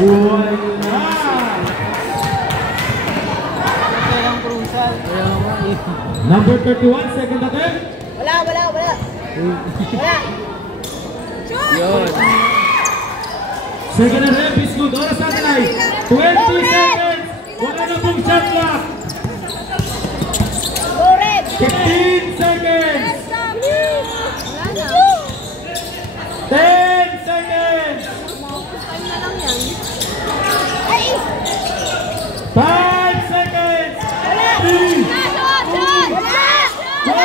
Wala! Number 31, second attempt. Wala. Yun. Second attempt is good. Oras natin ay 20 seconds. Wala na pong shot clock. Go red. 15 seconds. Wala na. 10 seconds. Time na lang yan. Ay! 5 seconds. 3, Wala!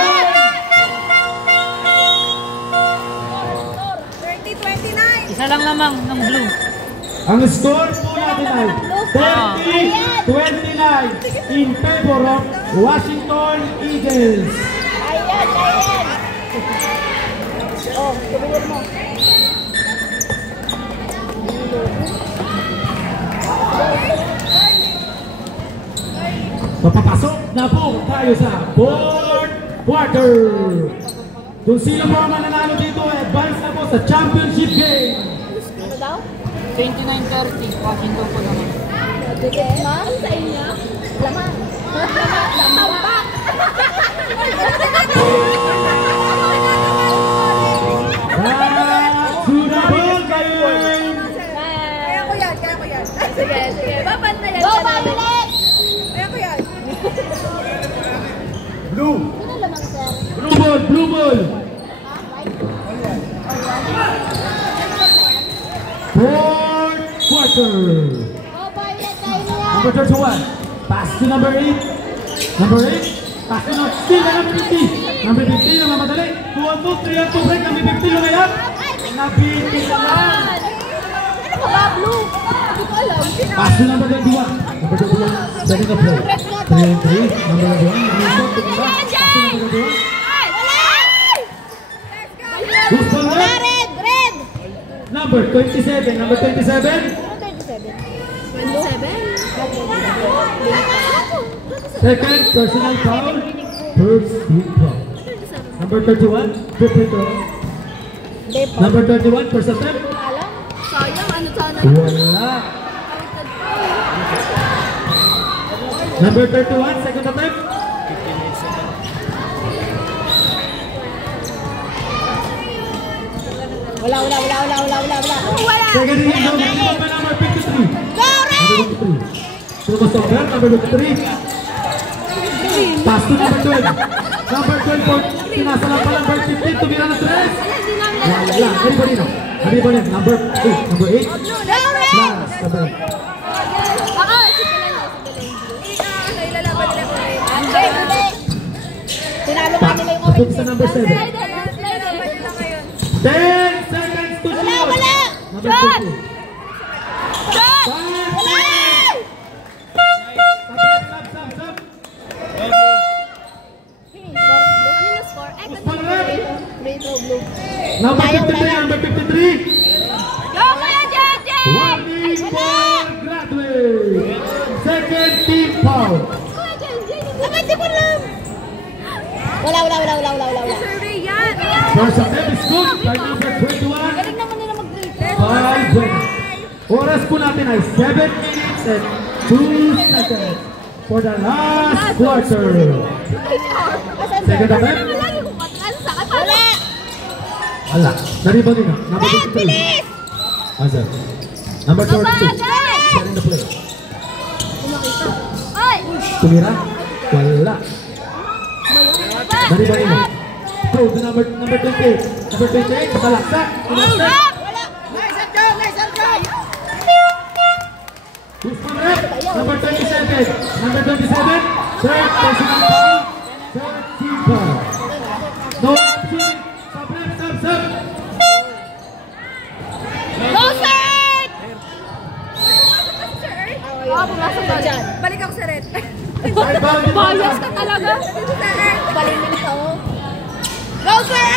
30-29. Isa lang lamang ng blue. ang score po natin ay 30-29 in favor of Washington Eagles. Ayan. Oh, tuloy mo. Papapasok na po tayo sa fourth quarter. Kung sino po ang mananalo dito, advance na po sa championship game. Ano daw? 29-30. Washington po naman. Ma'am, sa inyo? Laman. Laman. Sunabol kayo! Kaya ko yan. Sige. Babantayan ka namin. Kaya ko yan. Blue. Sino lamang, sir? Blue ball! Fourth quarter. Oh, violet tayo niya. Number 31. Pass to number 8. Number 8. Pass to number 50. Number 50 na mamadali. 2-2, 3-2 break. Number 50 lumayap. Nabitin na lang. Ano ba ba, blue? Hindi ko alam. Pass to number 21. Number 21. Setting up play. 3-3. Number 21. Pass to number 21. Wala! Who's for Wala, red? red! number 27. Number 27. 27? Second, personal foul. First, team foul. Number 31, free throw. Number 31, first attempt. Alam? Sayang, ano sana? Wala. Number 31, second attempt. Wala. Second hit, no, number 53. Number 53. Tumas over, number 53. Pass to number 12. Number 12 for sinasala pa number 15. Tumira ng 3. Wala. Hari ba rin? Number 8. Number 8. Last. Number 8. Ako, si Belen. Ilalaban nila ko rin. Hindi. Tinalo ka nila yung Pass sa number 7. Ilalaban nila ngayon. 10 seconds to shoot. Number 20. Shot! Number 53, number 53. Go, Kuya Jeje! Warning for graduate. Second team foul. Kuya Jeje, hindi ko lang. Wala. Sir Rian! First attempt is good by number 21. Galing naman nila mag-greet. 5 Oras po natin ay 7 minutes and 2 seconds for the last quarter. Second attempt. Lagi kong matras sa akin. Wala. Nariba din na. Number 53. Answer. Number 42. Setting the play. Ay! Tumira. Wala. Nariba din na. Throw to number 28. Number 28. Makalaksak. Makalaksak. Number 27. Number 27. Third personal foul. Third team foul. No option. Stop. Loser! Pumasok ka dyan. Balik ako sa red. Bias ka talaga. Balimin ka, oh. Loser!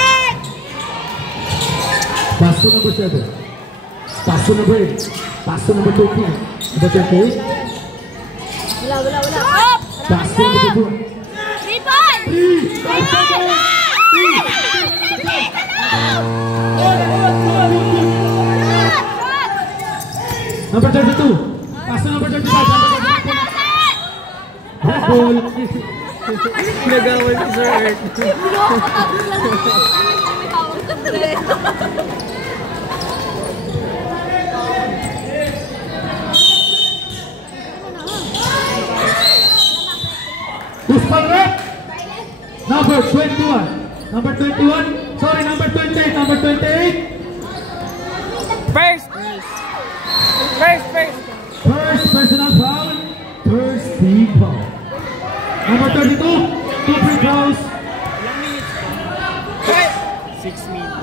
Pass to number 7. Pass to number 8. Pass to number 13. Number 28. Wala. Up! Pass to number 2. Rebound! 3. 5 seconds. 3. Number 32. Pass to number 35. Number 35. Ball. Nagawal si Sir Earth. Who's correct? Number 21. Number 21. Sorry, number 28. Number 28. First First personal foul. First team foul. Number 32. 2 free throws. 6 minutes.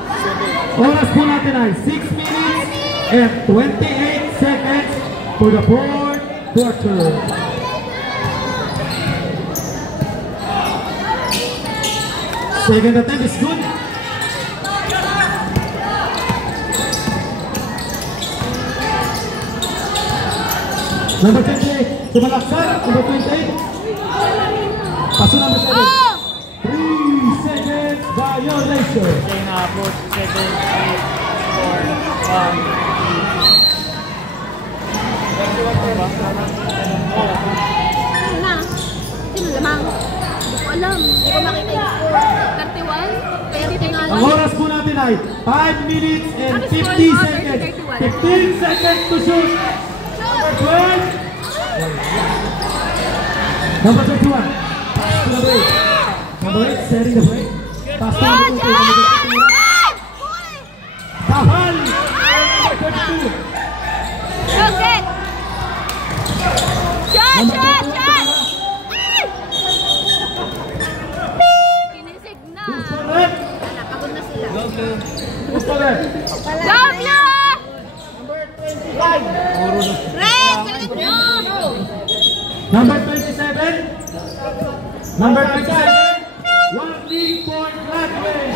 Oras po natin ay 6 minutes and 28 seconds for the fourth quarter. Second attempt is good. Number 28, sumalaksan. Number 28. Paso number 7. 3 seconds violation. Kaya na-upload 7, 8, 4, 1. Na. Sino lamang? Hindi ko alam. Hindi ko makita yung score. 31? Kaya tinalo. Ang oras po natin ay 5 minutes and Ano 50 score? seconds. 31. 15 seconds to shoot. Number 12. Number 21. Pass to number 8. Number 8, setting the play. Pass to number 22. Tahal. Number 22. Okay. Shot! Number Shot! 22. Shot! Kinisig na. Who's correct? Napagod na sila. Who's correct? Go, Blue! Red! Salit nyo! Number 27. Number 27. Warning for Gladwin.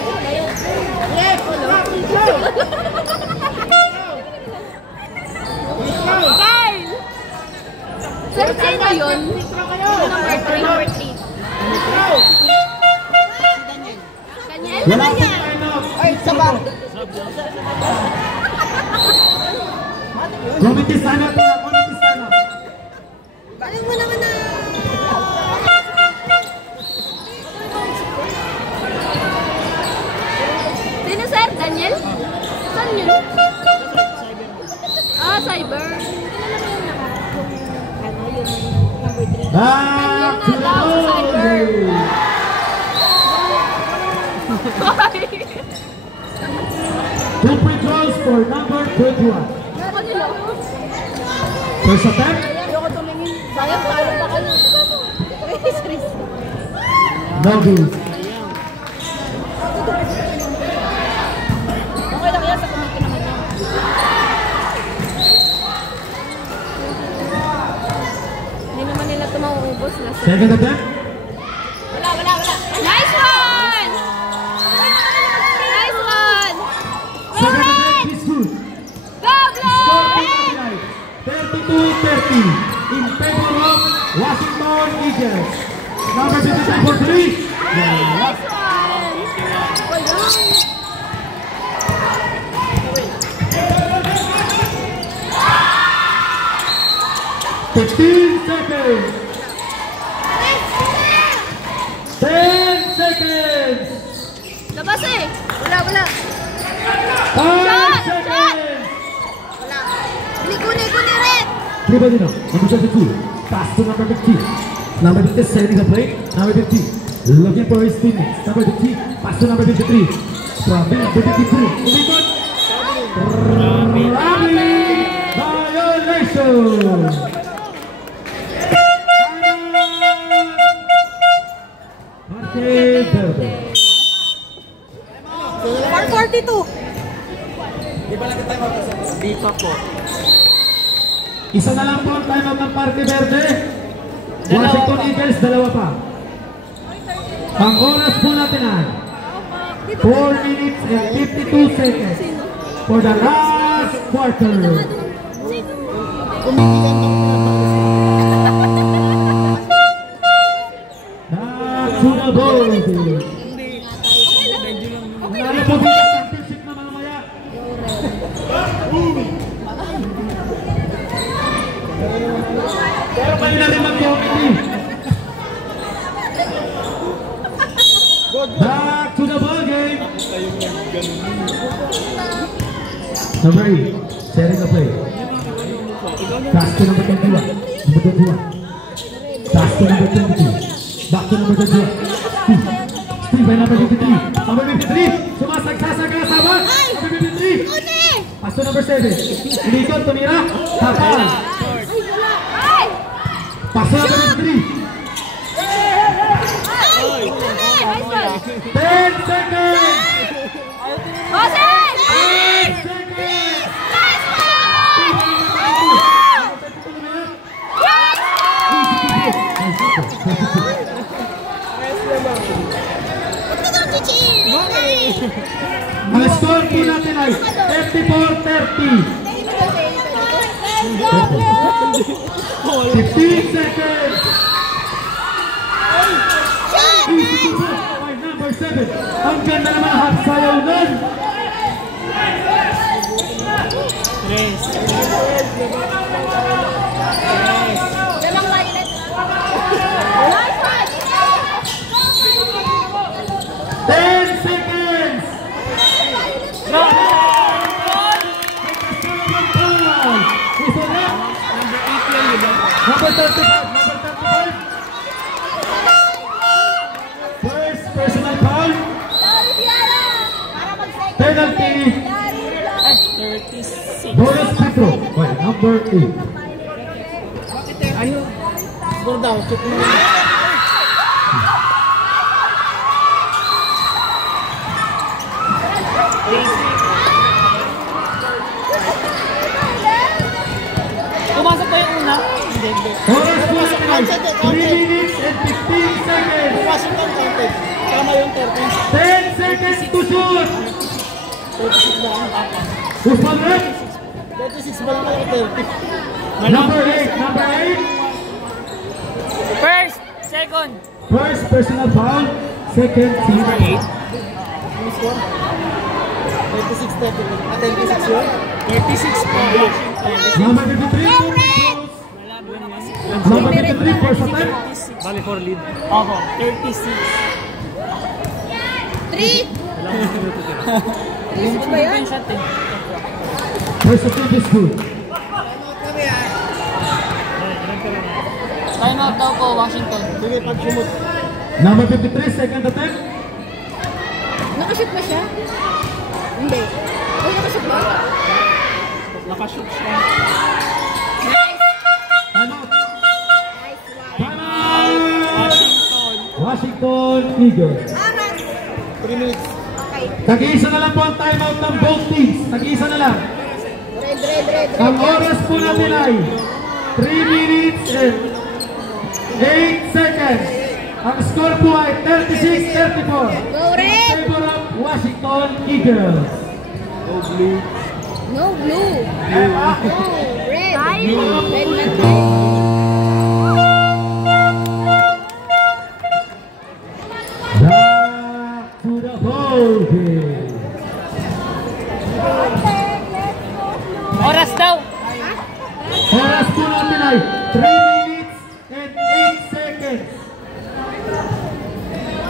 ba yun? Number 3. Number 3. Daniel? Wala pong time-out. Ay, isa pa. Committee time-out na. Committee time-out. Alam mo naman na. Sino sir? Daniel? Saan yun? Ah, cyber. Back to the ball. Two free throws for number 21. First attempt. Sayang, sayang pa kayo. No good. Okay lang yan, sa committee naman yan. Hindi naman nila ito mauubos na. Second attempt. Wala. Nice one! Nice one! Second attempt is good. Go, Score Blake! 32-30 in favor of Washington Eagles. Number 53 for 3. Nice one! Wala. 15 seconds. 10 seconds. Labas eh! Wala. 5 Shot! seconds. Likuni rin. Tribadino, number 72. Pass to number 15. Number 50 setting the play. Number 50 looking for his teammates. Number 50 pass to number 53. From number 53. Umikot. Robin violation. Marque Verde. 142. Isa na lang po ang timeout ng Parque Verde. Washington Eagles, dalawa pa. Ang oras po natin ay 4 minutes and 52 seconds for the last quarter. Back to the ball. Ano po dito championship na mamaya? Pero kayo na rin mag-committee. Back to the ball game. Number 8, setting the play. Pass to number 21. Number 21. Pass to number 22. Back to number 21. Steve by number 53. Number 53. Sumasagsasaga na sabat. Number 53. Pass to number 7. Ulikot, tumira. Tapal. Pass to number 53. 10 seconds! Jose! 8 seconds! Ang score po natin ay 34-30. 15 seconds! By number 7. Ang ganda naman half sayaw nun. Number 35. First personal foul. Penalty. Bonus free throw by number 8. Score daw. Check mo. Pumasok pa yung una. Oras po natin 3 minutes and 15 seconds. Pumasok ng counted. Tama yung 10 seconds to shoot. 36 ba ang apat? Who's on red? 36 ba lang kayo 30? Number 8. Number 8. First, second. First personal foul, second team. 36 yun? 36 po. Number 53, number 53, first attempt. Bali 4 lead. Opo, 36. 3! 36 ba yun? Shot eh. First attempt is good. Time out daw po, Washington. Sige, pag-sumot. Number 53, second attempt. Nakashoot ba siya? Hindi. Ay, nakashoot ba? Nakashoot siya. Time out. Nice one. Time out. Washington. Washington Eagles. Aras! 3 minutes. Okay. Tag-iisa na lang po ang timeout ng both teams. Tag-iisa na lang. Red. Ang oras po natin ay 3 minutes and 8 seconds. Ang score po ay 36-34. Go red! Favor of Washington Eagles. No blue. Emma. No, red. Red na tayo. Back to the ball game. Oras daw. Oras po natin ay 3 minutes and 8 seconds.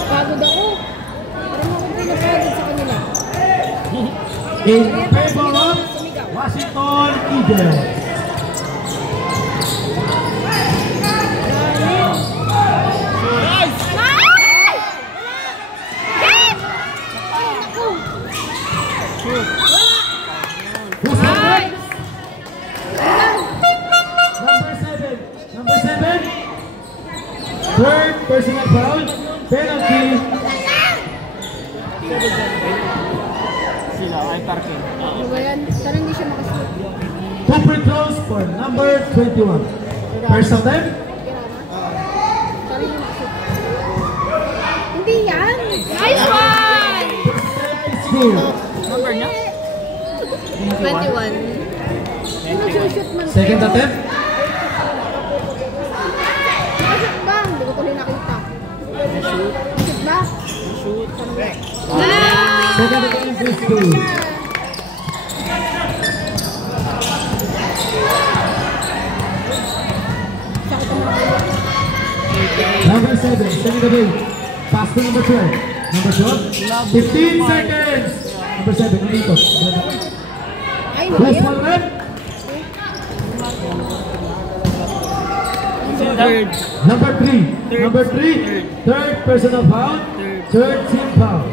Pagod ako. Parang akong pinapagod sa kanila. In favor of Washington Eagles. Who's that? Number 7. Third personal foul, penalty. Sila, ay parking. Ano ba yan? Parang hindi siya makashoot. 2 free throws for number 21. First attempt. Sorry, yung makashoot. Hindi yan! Nice one! It's good. Number niya? 21. Sino shoot man? Second attempt. Shoot ba? Hindi ko tuloy nakita. Shoot ba? Shoot. Second attempt is good. Number 7, second away. Pass to number 12. Number 12, 15 seconds. Number 7, dito. Ay, hindi Who's yun. for red? Third. Number 3. Number 3, third personal foul, third team foul.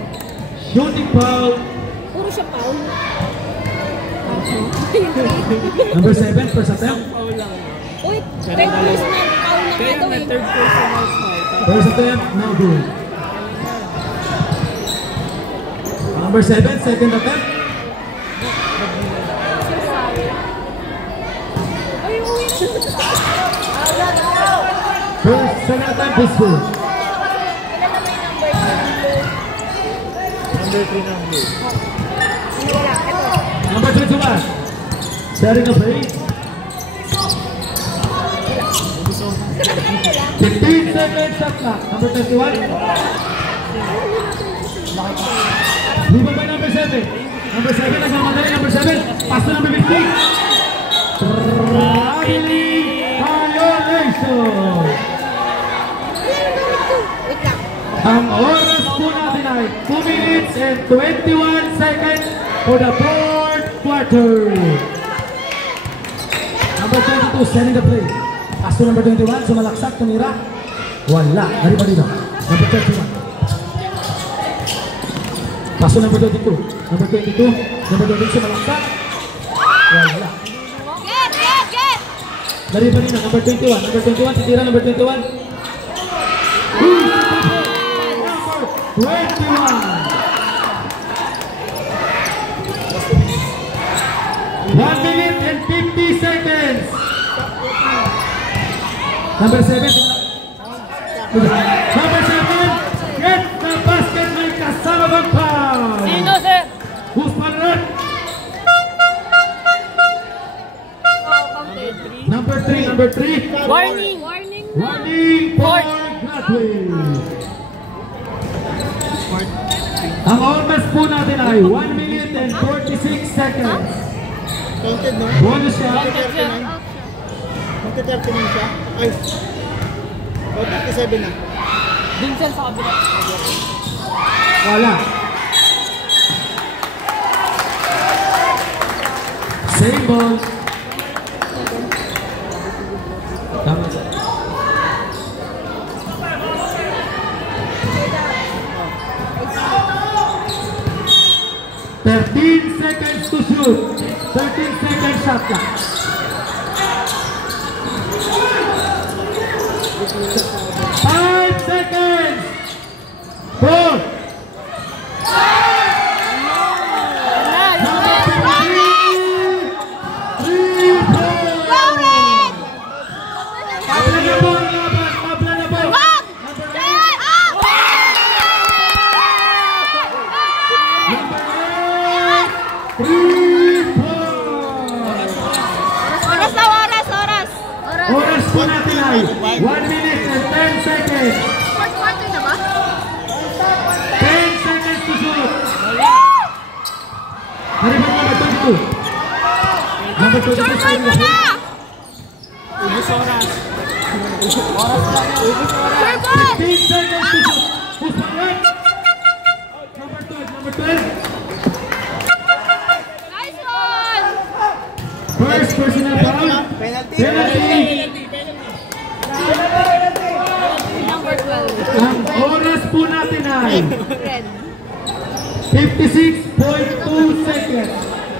Shooting foul. Puro siya foul. Number 7, first attempt. Uy, third person na foul na nga daw eh. Third personal foul. First attempt, no good. Number 7, second attempt. Ay, uwi na. First, second attempt is good. Number 3 na ang blue. Wala, eto. Number 21, setting a play. 15 seconds shot clock. Number 21. Di ba ba number 7? Number 7 nagmamadali. Number 7. Pass to number 15. Traveling violation. Wait lang. Ang oras po natin ay 2 minutes and 21 seconds for the fourth quarter. Number 22, sending the play. Pass to number 21, sumalaksak, tumira. Wala, hari pa dito. Number 31. Pass to number 22. Number 22, number 22, sumalaksak. Wala. Get! Dari pa dito, number 21. Number 21, titira number 21. Number 21. 1 minute and 50 seconds. Number 7. Number 7. Get the basket, may kasama bang foul? Sino, sir? Who's Panarot? Number 3. Number 3. Warning. Running for graduate. Ang oras po natin ay 1 minute and 46 seconds. Counted, no? Bonus siya. 39 siya. Ay. 37 na. Dun siya sa kabila. Wala. Same ball. Tama siya. 13 seconds to shoot. 13 seconds shot clock. 5 seconds. 4. Oras po natin ay 1 minute and 10 seconds. 10 seconds to shoot. Hari ba number 22? Number 22. Ubus oras. 15 seconds to shoot. Who's the red? Number 12. Number 12. First personal foul. Penalty. Ang oras po natin ay 56.2 seconds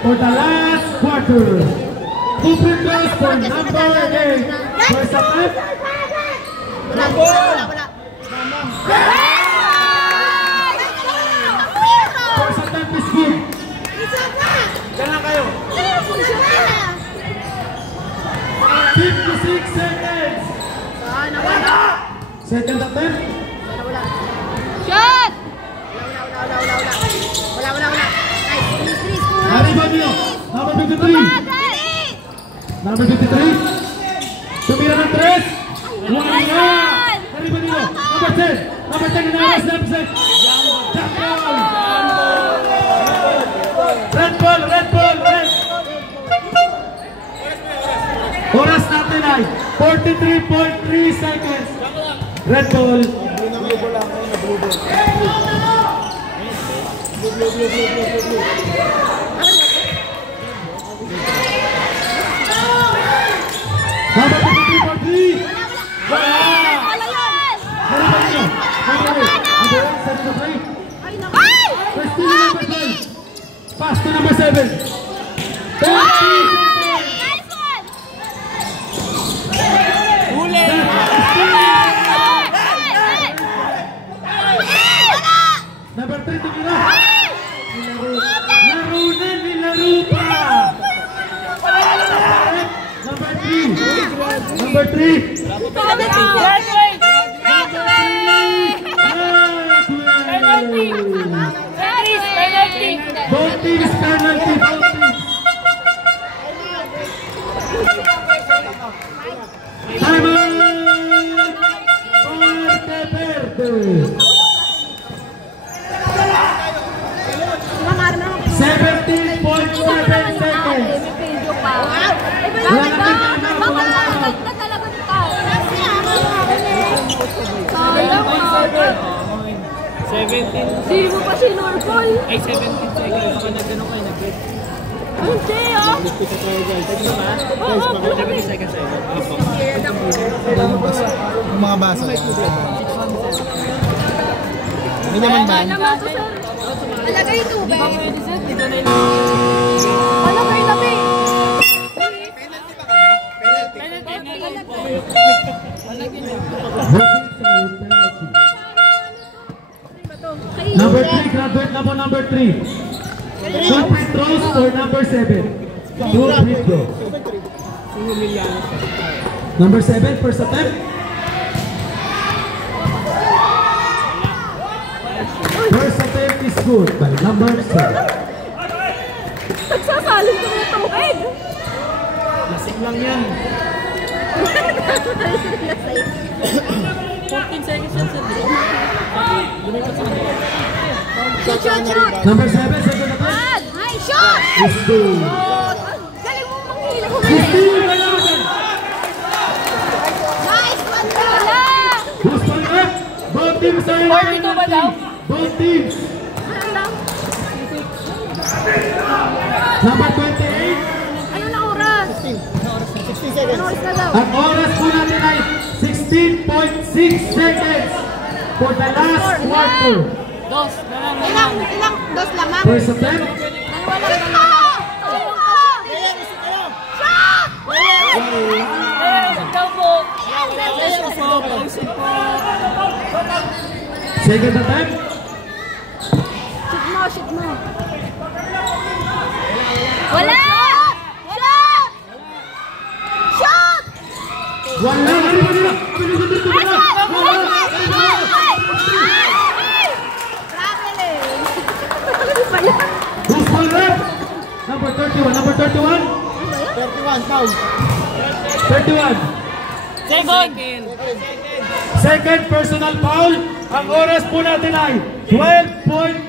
for the last quarter. Two free throws for number 8. First attempt. First attempt is good. Diyan lang kayo. 56 seconds. Second attempt. Shot! Arriba niyo. Number 53. Number 53. Tumira ng 3. Wala na. Arriba niyo. Number 10. Number 10 na oras na percent. Jump ball. Red ball. Red ball. Red. Oras natin ay 43.3 seconds. Red ball. Number 53.3. Wala. Number 12. Pass to number 7. 30. Number 3 tumira. Laro na, nilaro pa. Number 3. Number 3. Both teams penalty. Time out. 17.7 seconds. Hindi mo pa si Norfolk. Ay, 17 seconds. Ako nagtanong kayo, nag-get. Hindi ah. Oo, 17 seconds sa'yo. Yung mga basa. Hindi naman ba? Alagay tubig. Di ba pwede sir? Dito na yun. Alagay tabi. Number 3, graduate na po number 3. 2 free throws for number 7. 2 free throws. Number 7, first attempt. First attempt is good by number 7. Nagsasalin ko ng tubig. Lasing lang yan. Lasing. 14 seconds yan sa draw. Lumipat sa kanila. Number 7, second attempt. Ay, shot! Is good. Galing mo manghila ko. 15 na lang. Nice one, Lola! Who's pulling up? Both teams are in 42 ba daw? Both teams. Ano lang? Number 28. Ano na oras? 60 seconds. Ano oras na daw? Ang oras po natin ay 16.6 seconds for the last quarter. Dos. Ganang. Ilang dos lamang? First attempt. Dalawa lang. Shot! Ikaw po. Second attempt. Shoot mo. Wala! Shot! Shot! Wala. Who's pulling up? Number 31. Number 31. 31, foul. 31. Second. Second personal foul. Ang oras po natin ay 12.5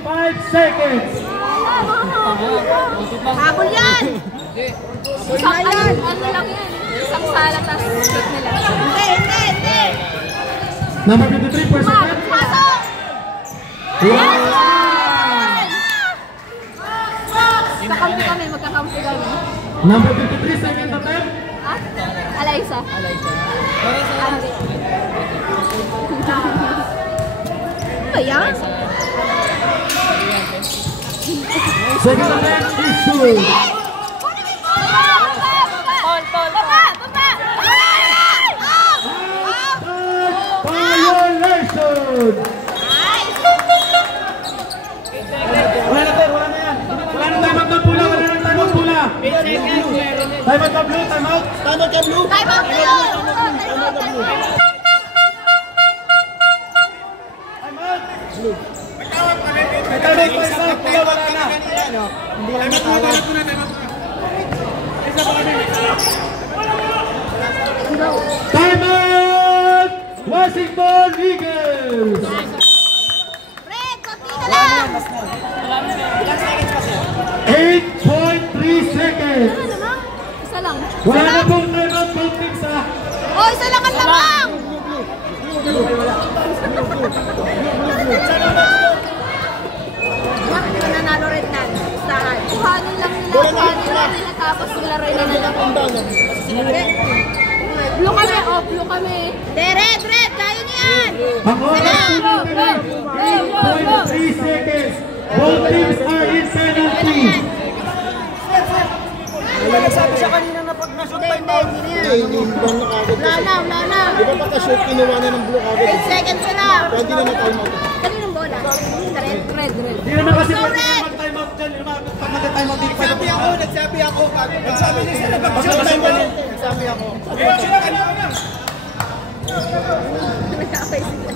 seconds. Habol yan! Isang ano lang yan. Isang sala tapos shoot nila. Hindi. Number 53, first attempt. Pasok! Kakampi kami, magkakampi kami. Number 53, second attempt. Ah? Alaysa. Andi. Ano yan? Second attempt is good. Violation. Wala na tayo, wala na yan. Wala na time out ng pula, wala na time out pula. Time out ng blue, time out. Time out ka, Blue. Time out na yun! Time out. May time out pa isa, pula, wala na. Hindi lang natawag. Time out! Washington Eagles! Fred, konti na lang! 8.3 seconds! Ano naman? Isa lang. Wala na pong time out, both teams ha! Oh, isa lang ang lamang! Bakit ka nanalo rin na? Saan? Kuhanin lang nila tapos nilaro nila na blue kami, blue kami. Red, kaya niya yan! Ang oras po natin ay 8.3 seconds! Both teams are in penalty! Wala nagsabi siya kanina na pag na-shoot time out. Hindi bang nakagod. Wala na. Di ba pagka-shoot, kinuha na ng Blue kagod. 8 seconds na lang. Pwede na na-time out. Kaninong bola? Red. Hindi naman kasi pwede mag-time out dyan. Pag mag-time out dito. Nagsabi ako. Nagsabi niya sila pag-shoot time out. Nagsabi ako. Sino ka na? Nagkakay sila.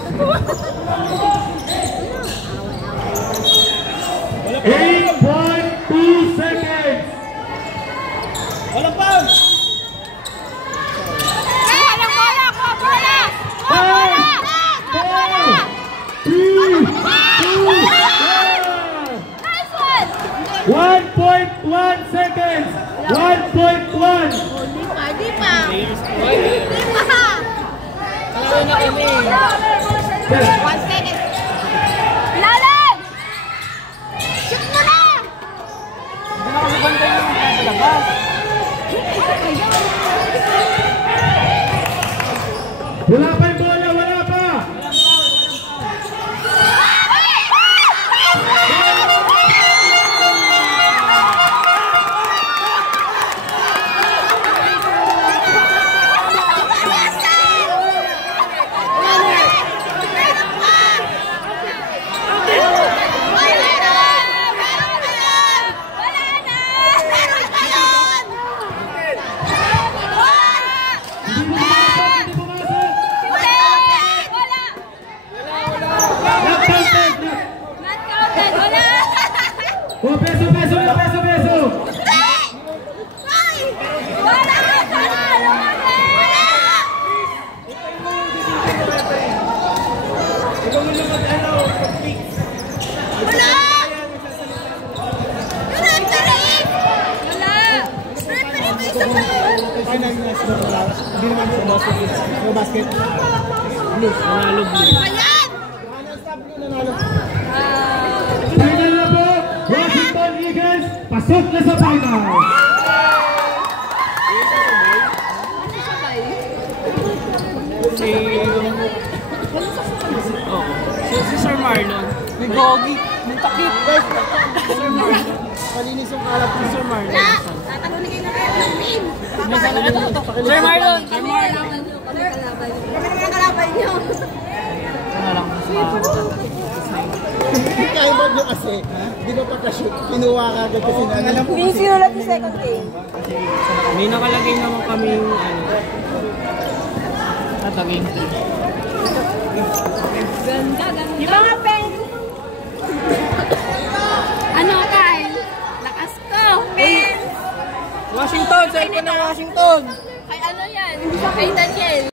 8.2 seconds! Walang foul! Walang bola! Bola! 5, 4, 3, 2, 1! Nice one! 1.1 seconds! 1.1! Di pa. Alam na kami. 1 second. Lalan! Shoot mo na! Hindi na kasi bantay yung sa labas. Wala pa yung bola! Wala pa! Oh, peso! Wala! Referee! Wala! Referee, may isa pa yun! Final na sa hindi naman sa basket. Yung basket. Blue. Nanalo blue. Ayan! Final na po, Washington Eagles, pasok na sa final. Si Sir Marlon. May gogi. May takip. Sir Marlon. Malinis yung kalat ni Sir Marlon. Wala! Tatalunin kayo na kayo ng team! Sir Marlon. Sir Marlon. Kami naman ang kalaban nyo! Kaya ba nyo kasi, di ba pagka-shoot, kinuha ka agad kasi na alam ko kasi. Sinulat yung second game. May nakalagay naman kami yung tatagin. Ganda. Yung mga pen! Ano, Kyle? Lakas ko! Pen! Washington! Cellphone ng Washington! Kay ano yan? Kay Daniel.